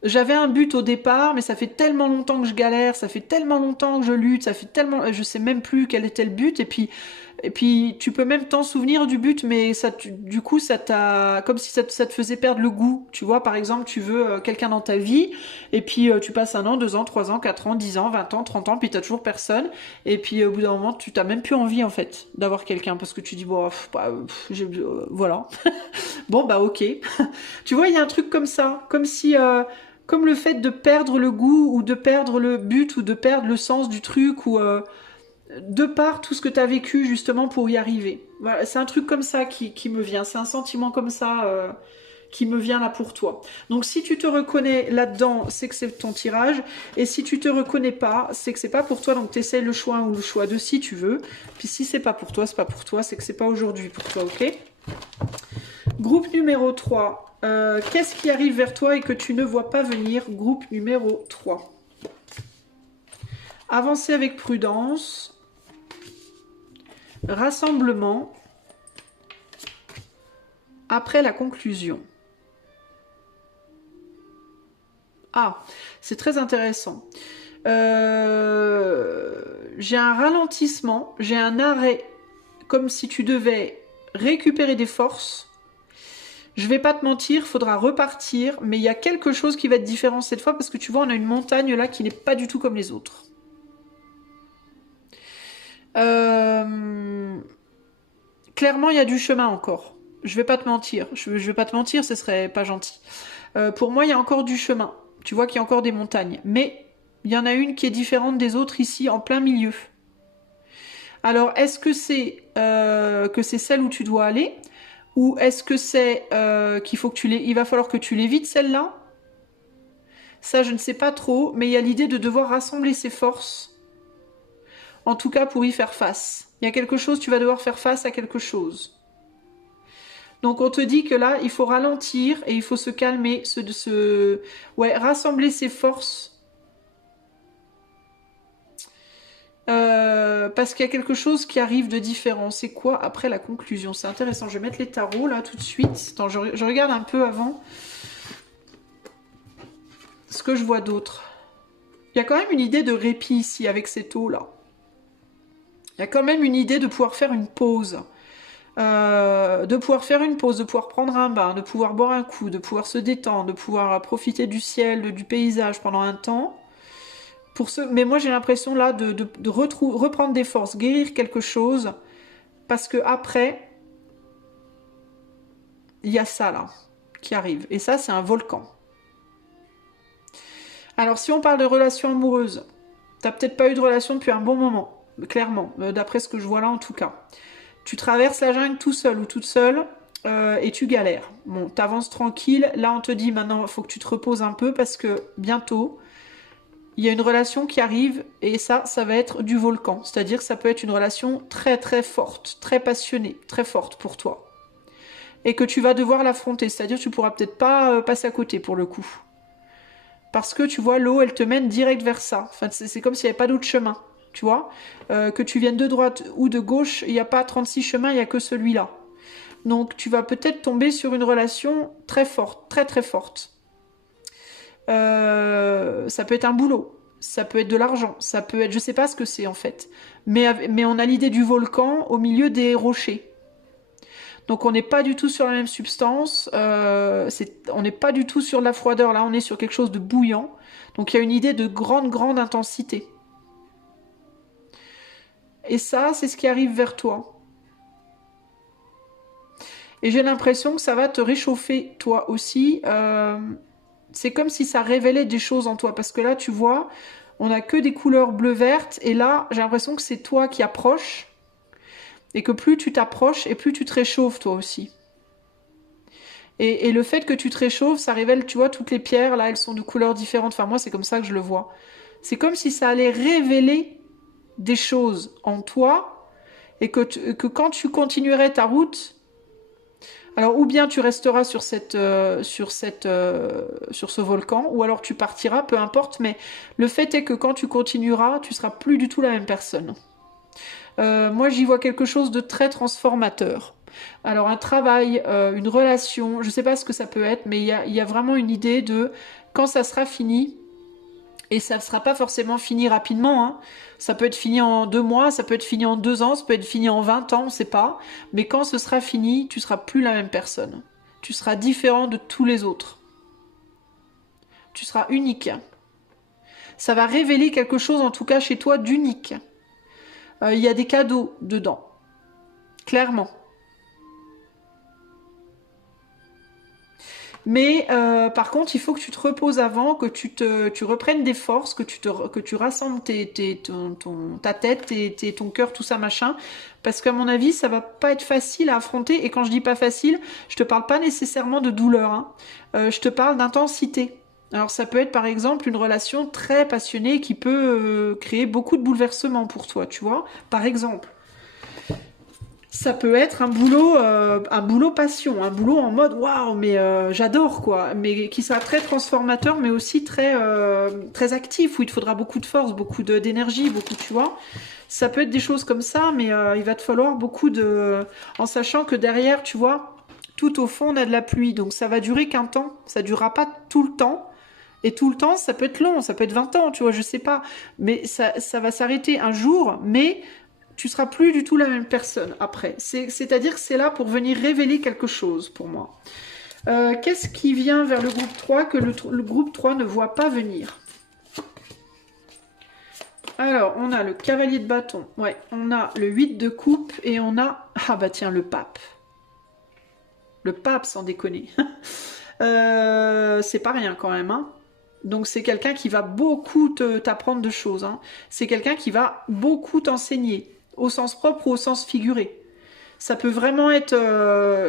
j'avais un but au départ, mais ça fait tellement longtemps que je galère, ça fait tellement longtemps que je lutte, ça fait tellement... Je sais même plus quel était le but, et puis tu peux même t'en souvenir du but, mais ça, du coup, ça t'a... Comme si ça te faisait perdre le goût. Tu vois, par exemple, tu veux quelqu'un dans ta vie, et puis tu passes 1 an, 2 ans, 3 ans, 4 ans, 10 ans, 20 ans, 30 ans, puis t'as toujours personne, et puis au bout d'un moment, tu t'as même plus envie, en fait, d'avoir quelqu'un, parce que tu dis, bon, voilà. Bon, bah ok. Tu vois, il y a un truc comme ça, comme si... comme le fait de perdre le goût, ou de perdre le but, ou de perdre le sens du truc, ou... de par tout ce que tu as vécu justement pour y arriver. Voilà, c'est un truc comme ça qui me vient, c'est un sentiment comme ça qui me vient là pour toi. Donc si tu te reconnais là-dedans, c'est que c'est ton tirage, et si tu te reconnais pas, c'est que c'est pas pour toi, donc tu essaies le choix 1 ou le choix 2 si tu veux, puis si c'est pas pour toi, c'est pas pour toi, c'est que c'est pas aujourd'hui pour toi, ok? Groupe numéro 3, qu'est-ce qui arrive vers toi et que tu ne vois pas venir? Groupe numéro 3. Avancez avec prudence. Rassemblement après la conclusion. Ah, c'est très intéressant. J'ai un ralentissement, j'ai un arrêt, comme si tu devais récupérer des forces. Je vais pas te mentir, faudra repartir, mais il y a quelque chose qui va être différent cette fois, parce que tu vois, on a une montagne là qui n'est pas du tout comme les autres. Clairement, il y a du chemin encore. Je vais pas te mentir. Je vais pas te mentir, ce serait pas gentil. Pour moi, il y a encore du chemin. Tu vois qu'il y a encore des montagnes. Mais il y en a une qui est différente des autres ici, en plein milieu. Alors, est-ce que c'est celle où tu dois aller? Ou est-ce que c'est il va falloir que tu l'évites celle-là? Ça, je ne sais pas trop, mais il y a l'idée de devoir rassembler ses forces, en tout cas pour y faire face. Il y a quelque chose, tu vas devoir faire face à quelque chose. Donc on te dit que là, il faut ralentir et il faut se calmer, ouais, rassembler ses forces. Parce qu'il y a quelque chose qui arrive de différent. C'est quoi après la conclusion? C'est intéressant. Je vais mettre les tarots là tout de suite. Attends, je regarde un peu avant ce que je vois d'autre. Il y a quand même une idée de répit ici avec cette eau là. Il y a quand même une idée de pouvoir faire une pause. De pouvoir faire une pause, de pouvoir prendre un bain, de pouvoir boire un coup, de pouvoir se détendre, de pouvoir profiter du ciel, du paysage pendant un temps. Mais moi j'ai l'impression là de reprendre des forces, guérir quelque chose, parce que après, il y a ça là qui arrive. Et ça, c'est un volcan. Alors si on parle de relations amoureuses, t'as peut-être pas eu de relation depuis un bon moment, clairement, d'après ce que je vois là en tout cas. Tu traverses la jungle tout seul ou toute seule et tu galères. Bon, t'avances tranquille. Là, on te dit maintenant, il faut que tu te reposes un peu parce que bientôt, il y a une relation qui arrive et ça va être du volcan. C'est-à-dire que ça peut être une relation très très forte, très passionnée, très forte pour toi. Et que tu vas devoir l'affronter. C'est-à-dire que tu pourras peut-être pas passer à côté pour le coup. Parce que tu vois, l'eau, elle te mène direct vers ça. Enfin, c'est comme s'il n'y avait pas d'autre chemin. Tu vois, que tu viennes de droite ou de gauche, il n'y a pas 36 chemins, il n'y a que celui-là. Donc tu vas peut-être tomber sur une relation très forte, très très forte. Ça peut être un boulot, ça peut être de l'argent, ça peut être, je sais pas ce que c'est en fait. Mais on a l'idée du volcan au milieu des rochers. Donc on n'est pas du tout sur la même substance, on n'est pas du tout sur de la froideur, là on est sur quelque chose de bouillant. Donc il y a une idée de grande intensité. Et ça, c'est ce qui arrive vers toi. Et j'ai l'impression que ça va te réchauffer toi aussi. C'est comme si ça révélait des choses en toi. Parce que là, tu vois, on n'a que des couleurs bleu-verte. Et là, j'ai l'impression que c'est toi qui approches. Et que plus tu t'approches et plus tu te réchauffes toi aussi. Et le fait que tu te réchauffes, ça révèle, tu vois, toutes les pierres, là, elles sont de couleurs différentes. Enfin, moi, c'est comme ça que je le vois. C'est comme si ça allait révéler des choses en toi. Et que quand tu continuerais ta route... Alors, ou bien tu resteras sur ce volcan, ou alors tu partiras, peu importe, mais le fait est que quand tu continueras, tu seras plus du tout la même personne. Moi, j'y vois quelque chose de très transformateur. Alors, un travail, une relation, je sais pas ce que ça peut être, mais il y a vraiment une idée de quand ça sera fini, et ça ne sera pas forcément fini rapidement, hein. Ça peut être fini en 2 mois, ça peut être fini en 2 ans, ça peut être fini en 20 ans, on ne sait pas. Mais quand ce sera fini, tu ne seras plus la même personne. Tu seras différent de tous les autres. Tu seras unique. Ça va révéler quelque chose, en tout cas chez toi, d'unique. Il y a des cadeaux dedans. Clairement. Mais par contre, il faut que tu te reposes avant, que tu reprennes des forces, que tu rassembles ta tête, ton cœur, tout ça machin. Parce qu'à mon avis, ça va pas être facile à affronter. Et quand je dis pas facile, je te parle pas nécessairement de douleur, hein. Je te parle d'intensité. Alors ça peut être par exemple une relation très passionnée qui peut créer beaucoup de bouleversements pour toi, tu vois. Par exemple. Ça peut être un boulot passion, un boulot en mode waouh, mais j'adore quoi, mais qui sera très transformateur, mais aussi très actif, où il te faudra beaucoup de force, beaucoup d'énergie, beaucoup, tu vois. Ça peut être des choses comme ça, mais il va te falloir en sachant que derrière, tu vois, tout au fond, on a de la pluie, donc ça va durer qu'un temps, ça durera pas tout le temps. Et tout le temps, ça peut être long, ça peut être 20 ans, tu vois, je sais pas. Mais ça va s'arrêter un jour, mais tu seras plus du tout la même personne après. C'est-à-dire que c'est là pour venir révéler quelque chose pour moi. Qu'est-ce qui vient vers le groupe 3 que le groupe 3 ne voit pas venir? Alors, on a le cavalier de bâton. Ouais, on a le 8 de coupe et on a... Ah bah tiens, le pape. Le pape, sans déconner. C'est pas rien quand même, hein. Donc c'est quelqu'un qui va beaucoup t'apprendre de choses, hein. C'est quelqu'un qui va beaucoup t'enseigner. au sens propre ou au sens figuré. Ça peut vraiment être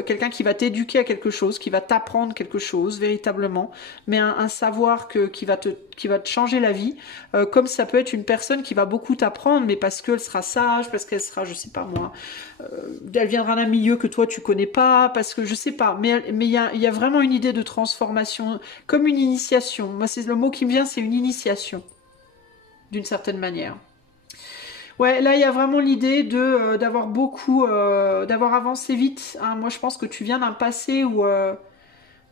quelqu'un qui va t'éduquer à quelque chose, qui va t'apprendre quelque chose véritablement, mais un savoir qui va te changer la vie, comme ça peut être une personne qui va beaucoup t'apprendre, mais parce qu'elle sera sage, parce qu'elle sera, je sais pas moi, elle viendra d'un milieu que toi tu connais pas, parce que je sais pas, mais il y a vraiment une idée de transformation, comme une initiation. Moi, c'est le mot qui me vient, c'est une initiation, d'une certaine manière. Ouais, là il y a vraiment l'idée de d'avoir beaucoup, d'avoir avancé vite, hein. Moi je pense que tu viens d'un passé où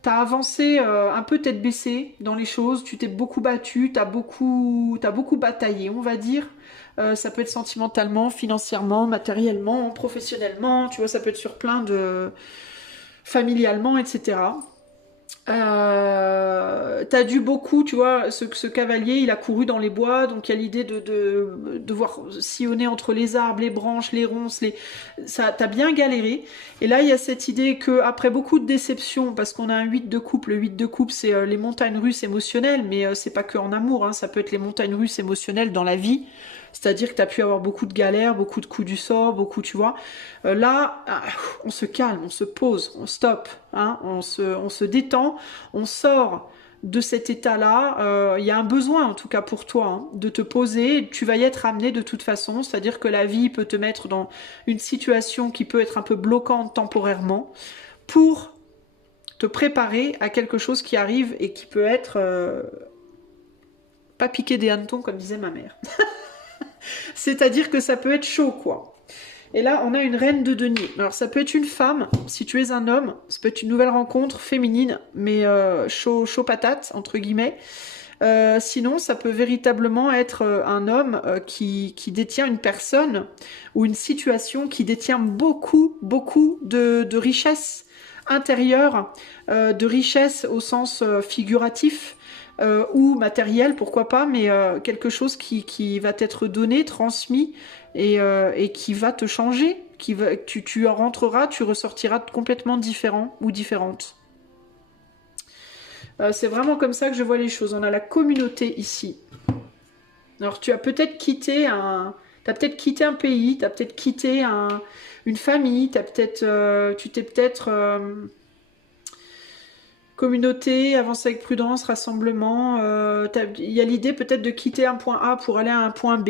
t'as avancé un peu tête baissée dans les choses, tu t'es beaucoup battu, t'as beaucoup bataillé, on va dire. Ça peut être sentimentalement, financièrement, matériellement, professionnellement, tu vois, ça peut être sur plein de familialement, etc. T'as dû beaucoup, tu vois, ce cavalier, il a couru dans les bois, donc il y a l'idée de voir sillonner entre les arbres, les branches, les ronces, ça, t'as bien galéré. Et là, il y a cette idée que après beaucoup de déceptions, parce qu'on a un 8 de coupe, le 8 de coupe, c'est les montagnes russes émotionnelles, mais c'est pas que en amour, hein, ça peut être les montagnes russes émotionnelles dans la vie. C'est-à-dire que tu as pu avoir beaucoup de galères, beaucoup de coups du sort, beaucoup, tu vois. Là, on se calme, on se pose, on stoppe, hein, on se détend, on sort de cet état-là. Il y a un besoin, en tout cas pour toi, hein, de te poser. Tu vas y être amené de toute façon. C'est-à-dire que la vie peut te mettre dans une situation qui peut être un peu bloquante temporairement pour te préparer à quelque chose qui arrive et qui peut être pas piquer des hannetons, comme disait ma mère. C'est-à-dire que ça peut être chaud, quoi. Et là, on a une reine de denier. Alors, ça peut être une femme, si tu es un homme. Ça peut être une nouvelle rencontre féminine, mais chaud, chaud patate, entre guillemets. Sinon, ça peut véritablement être un homme qui détient une personne ou une situation qui détient beaucoup, beaucoup de richesse intérieure, de richesse au sens figuratif. Ou matériel, pourquoi pas, mais quelque chose qui va t'être donné, transmis, et qui va te changer, tu en rentreras, tu ressortiras complètement différent ou différente. C'est vraiment comme ça que je vois les choses. On a la communauté ici. Alors tu as peut-être quitté t'as peut-être quitté un pays, t'as peut-être quitté une famille, tu t'es peut-être communauté, avancer avec prudence, rassemblement. Il y a l'idée peut-être de quitter un point A pour aller à un point B.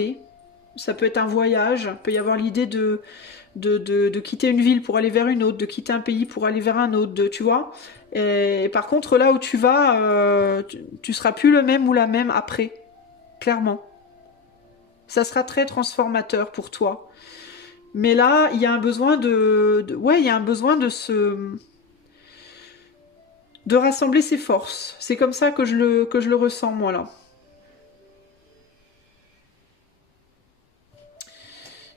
Ça peut être un voyage. Il peut y avoir l'idée de quitter une ville pour aller vers une autre, de quitter un pays pour aller vers un autre, tu vois. Et par contre, là où tu vas, tu seras plus le même ou la même après. Clairement. Ça sera très transformateur pour toi. Mais là, il y a un besoin ouais, il y a un besoin de rassembler ses forces. C'est comme ça que je le ressens, moi, là.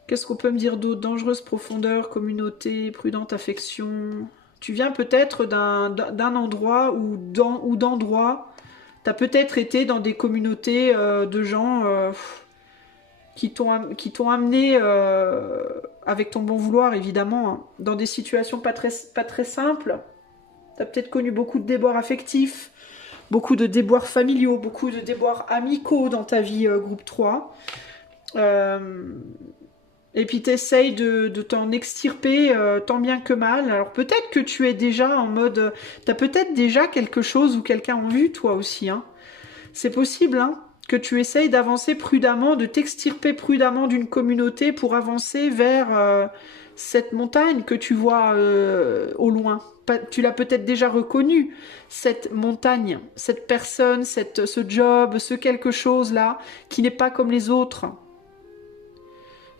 Qu'est-ce qu'on peut me dire d'autre? Dangereuse profondeur, communauté, prudente affection. Tu viens peut-être d'un endroit ou d'endroits. T'as peut-être été dans des communautés de gens qui t'ont amené, avec ton bon vouloir, évidemment, hein, dans des situations pas très simples. T'as peut-être connu beaucoup de déboires affectifs, beaucoup de déboires familiaux, beaucoup de déboires amicaux dans ta vie groupe 3. Et puis t'essayes de t'en extirper tant bien que mal. Alors peut-être que tu es déjà en mode... T'as peut-être déjà quelque chose ou quelqu'un en vue, toi aussi. Hein. C'est possible, hein, que tu essayes d'avancer prudemment, de t'extirper prudemment d'une communauté pour avancer vers cette montagne que tu vois au loin. Tu l'as peut-être déjà reconnue, cette montagne, cette personne, ce job, ce quelque chose-là, qui n'est pas comme les autres.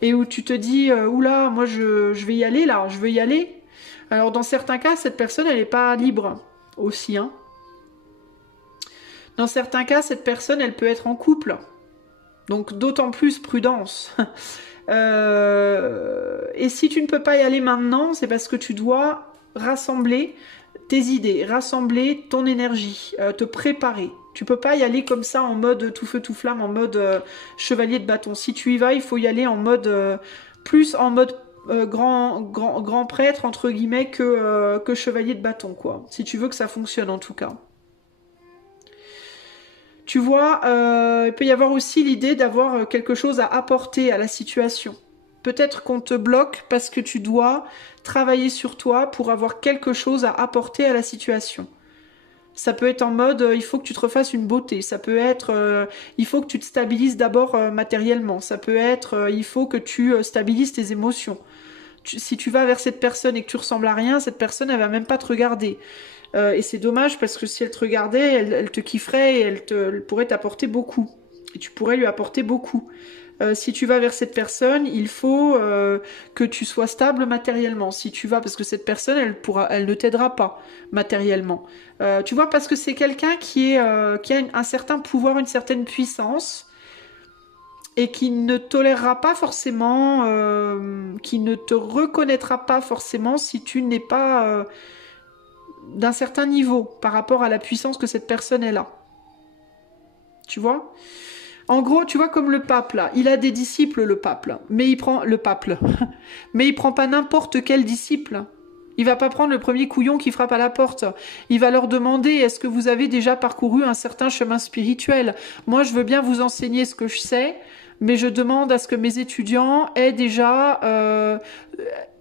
Et où tu te dis, oula, moi je vais y aller là, je veux y aller. Alors dans certains cas, cette personne, elle n'est pas libre aussi. Hein. Dans certains cas, cette personne, elle peut être en couple. Donc d'autant plus prudence. Et si tu ne peux pas y aller maintenant, c'est parce que tu dois rassembler tes idées, rassembler ton énergie, te préparer. Tu peux pas y aller comme ça en mode tout feu tout flamme, en mode chevalier de bâton. Si tu y vas, il faut y aller en mode plus en mode grand prêtre entre guillemets que chevalier de bâton, quoi. Si tu veux que ça fonctionne en tout cas. Tu vois, il peut y avoir aussi l'idée d'avoir quelque chose à apporter à la situation. Peut-être qu'on te bloque parce que tu dois travailler sur toi pour avoir quelque chose à apporter à la situation. Ça peut être en mode, il faut que tu te refasses une beauté. Ça peut être, il faut que tu te stabilises d'abord matériellement. Ça peut être, il faut que tu stabilises tes émotions. Si tu vas vers cette personne et que tu ressembles à rien, cette personne, elle va même pas te regarder. Et c'est dommage parce que si elle te regardait, elle te kifferait et elle pourrait t'apporter beaucoup. Et tu pourrais lui apporter beaucoup. Si tu vas vers cette personne, il faut que tu sois stable matériellement. Si tu vas, parce que cette personne, elle ne t'aidera pas matériellement. Tu vois, parce que c'est quelqu'un qui a un certain pouvoir, une certaine puissance, et qui ne tolérera pas forcément, qui ne te reconnaîtra pas forcément si tu n'es pas d'un certain niveau par rapport à la puissance que cette personne est là. Tu vois ? En gros, tu vois comme le pape là, il a des disciples le pape là, mais il prend le pape là. Mais il prend pas n'importe quel disciple. Il va pas prendre le premier couillon qui frappe à la porte. Il va leur demander est-ce que vous avez déjà parcouru un certain chemin spirituel. Moi, je veux bien vous enseigner ce que je sais, mais je demande à ce que mes étudiants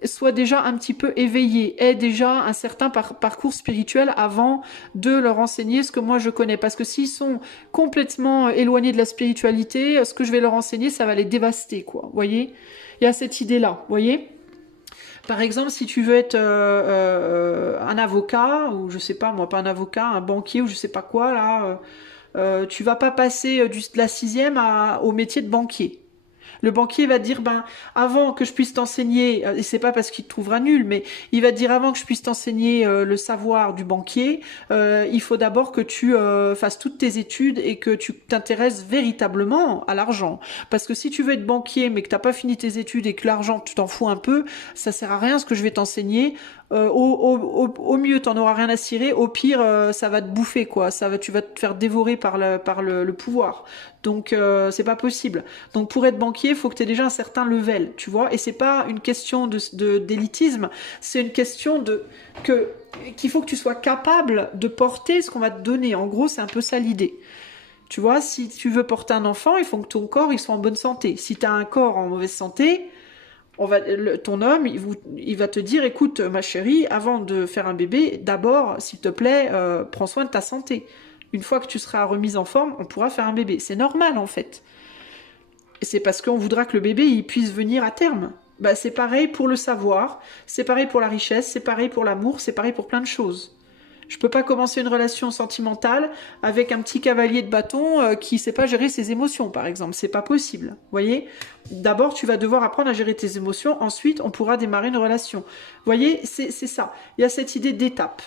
soient déjà un petit peu éveillés, aient déjà un certain parcours spirituel avant de leur enseigner ce que moi je connais. Parce que s'ils sont complètement éloignés de la spiritualité, ce que je vais leur enseigner, ça va les dévaster, quoi. Vous voyez ? Il y a cette idée-là, vous voyez ? Par exemple, si tu veux être un avocat, ou je sais pas, moi, pas un avocat, un banquier, ou je sais pas quoi, là... tu vas pas passer de la sixième au métier de banquier. Le banquier va dire, ben, avant que je puisse t'enseigner, et c'est pas parce qu'il te trouvera nul, mais il va te dire, avant que je puisse t'enseigner le savoir du banquier, il faut d'abord que tu fasses toutes tes études et que tu t'intéresses véritablement à l'argent. Parce que si tu veux être banquier, mais que t'as pas fini tes études et que l'argent, tu t'en fous un peu, ça sert à rien ce que je vais t'enseigner. Au mieux, t'en auras rien à cirer. Au pire, ça va te bouffer, quoi. Tu vas te faire dévorer par le pouvoir. Donc, c'est pas possible. Donc, pour être banquier, il faut que tu aies déjà un certain level, tu vois. Et c'est pas une question d'élitisme, c'est une question qu'il faut que tu sois capable de porter ce qu'on va te donner. En gros, c'est un peu ça l'idée. Tu vois, si tu veux porter un enfant, il faut que ton corps il soit en bonne santé. Si tu as un corps en mauvaise santé, ton homme, il va te dire, écoute, ma chérie, avant de faire un bébé, d'abord, s'il te plaît, prends soin de ta santé. Une fois que tu seras remise en forme, on pourra faire un bébé. C'est normal, en fait. Et c'est parce qu'on voudra que le bébé, il puisse venir à terme. Bah, c'est pareil pour le savoir, c'est pareil pour la richesse, c'est pareil pour l'amour, c'est pareil pour plein de choses. Je peux pas commencer une relation sentimentale avec un petit cavalier de bâton qui sait pas gérer ses émotions, par exemple. C'est pas possible. Vous voyez ? D'abord, tu vas devoir apprendre à gérer tes émotions. Ensuite, on pourra démarrer une relation. Vous voyez ? C'est ça. Il y a cette idée d'étape.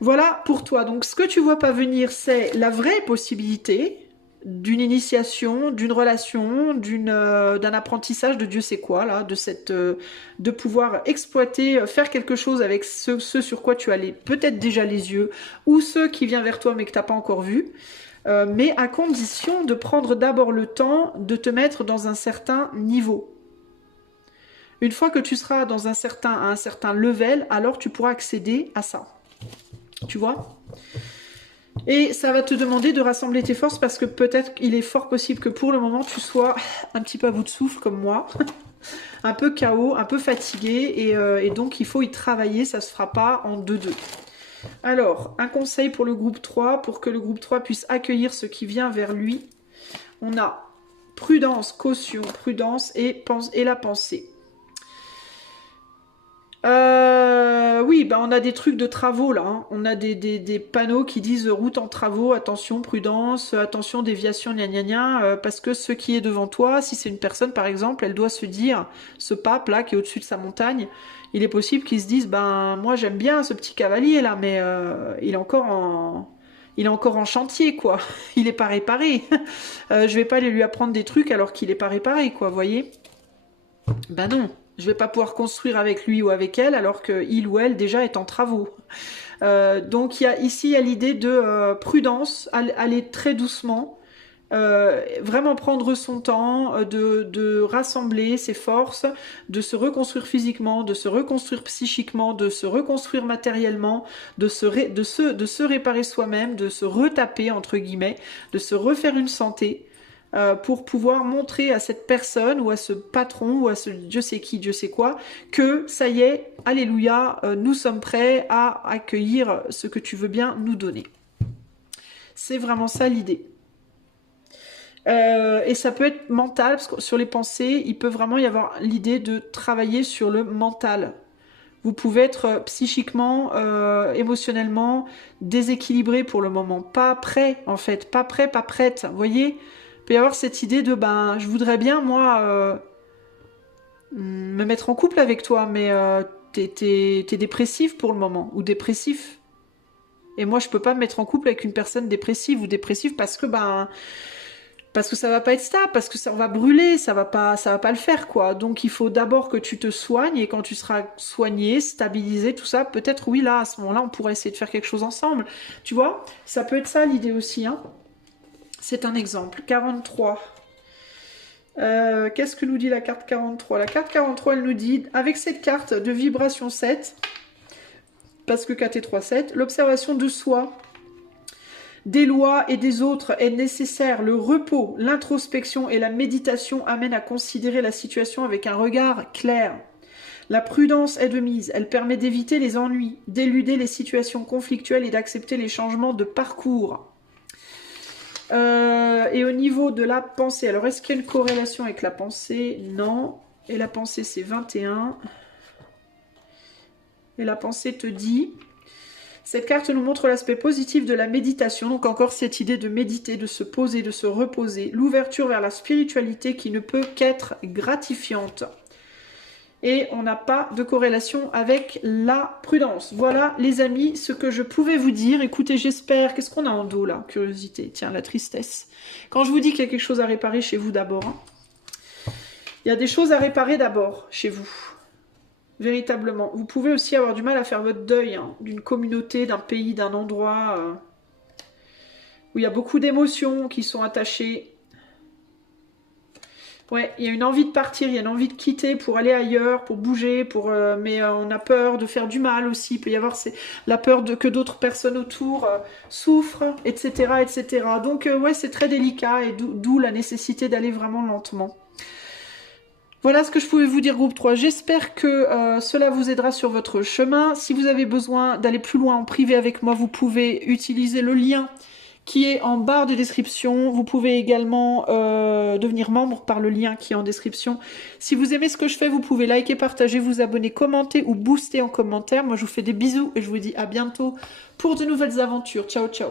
Voilà pour toi. Donc, ce que tu vois pas venir, c'est la vraie possibilité d'une initiation, d'une relation, d'un apprentissage de Dieu sait quoi, là, de pouvoir exploiter, faire quelque chose avec ce sur quoi tu as peut-être déjà les yeux, ou ceux qui viennent vers toi mais que tu n'as pas encore vu, mais à condition de prendre d'abord le temps de te mettre dans un certain niveau. Une fois que tu seras à un certain level, alors tu pourras accéder à ça. Tu vois ? Et ça va te demander de rassembler tes forces parce que peut-être qu'il est fort possible que pour le moment tu sois un petit peu à bout de souffle comme moi, un peu KO, un peu fatigué et donc il faut y travailler, ça se fera pas en 2-2. Alors, un conseil pour le groupe 3, pour que le groupe 3 puisse accueillir ce qui vient vers lui. On a prudence, caution, prudence et la pensée. Oui, bah on a des trucs de travaux là, hein. On a des panneaux qui disent route en travaux, attention, prudence, attention, déviation, gna gna gna, parce que ce qui est devant toi, si c'est une personne par exemple, elle doit se dire, ce pape là qui est au-dessus de sa montagne, il est possible qu'il se dise, ben moi j'aime bien ce petit cavalier là, mais il est encore en chantier quoi, il est pas réparé. Je vais pas aller lui apprendre des trucs alors qu'il est pas réparé quoi, vous voyez ? Ben non. Je vais pas pouvoir construire avec lui ou avec elle alors qu'il ou elle déjà est en travaux. Donc ici il y a l'idée de prudence, aller très doucement, vraiment prendre son temps, de rassembler ses forces, de se reconstruire physiquement, de se reconstruire psychiquement, de se reconstruire matériellement, de se réparer soi-même, de se retaper entre guillemets, de se refaire une santé. pour pouvoir montrer à cette personne ou à ce patron ou à ce Dieu sait qui, Dieu sait quoi, que ça y est, alléluia, nous sommes prêts à accueillir ce que tu veux bien nous donner. C'est vraiment ça l'idée. Et ça peut être mental, parce que sur les pensées, il peut vraiment y avoir l'idée de travailler sur le mental. Vous pouvez être psychiquement, émotionnellement déséquilibré pour le moment. Pas prêt, en fait. Pas prêt, pas prête. Vous voyez ? Il peut y avoir cette idée de, ben, je voudrais bien, moi, me mettre en couple avec toi, mais t'es dépressif pour le moment, ou dépressif. Et moi, je peux pas me mettre en couple avec une personne dépressive ou dépressive parce que, ben... Parce que ça va pas être stable, parce que ça va brûler, ça va pas le faire, quoi. Donc il faut d'abord que tu te soignes, et quand tu seras soigné, stabilisé, tout ça, peut-être oui, là, à ce moment-là, on pourrait essayer de faire quelque chose ensemble. Tu vois, ça peut être ça l'idée aussi, hein. C'est un exemple. 43. Qu'est-ce que nous dit la carte 43? La carte 43, elle nous dit, avec cette carte de vibration 7, parce que 4 et 3, 7, l'observation de soi, des lois et des autres est nécessaire. Le repos, l'introspection et la méditation amènent à considérer la situation avec un regard clair. La prudence est de mise. Elle permet d'éviter les ennuis, d'éluder les situations conflictuelles et d'accepter les changements de parcours. Et au niveau de la pensée, alors est-ce qu'il y a une corrélation avec la pensée? Non. Et la pensée, c'est 21. Et la pensée te dit... Cette carte nous montre l'aspect positif de la méditation, donc encore cette idée de méditer, de se poser, de se reposer, l'ouverture vers la spiritualité qui ne peut qu'être gratifiante. Et on n'a pas de corrélation avec la prudence. Voilà les amis, ce que je pouvais vous dire. Écoutez, j'espère... Qu'est-ce qu'on a en dos là? Curiosité, tiens, la tristesse. Quand je vous dis qu'il y a quelque chose à réparer chez vous d'abord, hein, il y a des choses à réparer d'abord chez vous. Véritablement. Vous pouvez aussi avoir du mal à faire votre deuil, hein, d'une communauté, d'un pays, d'un endroit où il y a beaucoup d'émotions qui sont attachées. Ouais, il y a une envie de partir, il y a une envie de quitter pour aller ailleurs, pour bouger, mais on a peur de faire du mal aussi. Il peut y avoir la peur que d'autres personnes autour souffrent, etc., etc. Donc ouais, c'est très délicat et d'où la nécessité d'aller vraiment lentement. Voilà ce que je pouvais vous dire, groupe 3. J'espère que cela vous aidera sur votre chemin. Si vous avez besoin d'aller plus loin en privé avec moi, vous pouvez utiliser le lien qui est en barre de description. Vous pouvez également devenir membre par le lien qui est en description. Si vous aimez ce que je fais, vous pouvez liker, partager, vous abonner, commenter ou booster en commentaire. Moi, je vous fais des bisous et je vous dis à bientôt pour de nouvelles aventures. Ciao, ciao.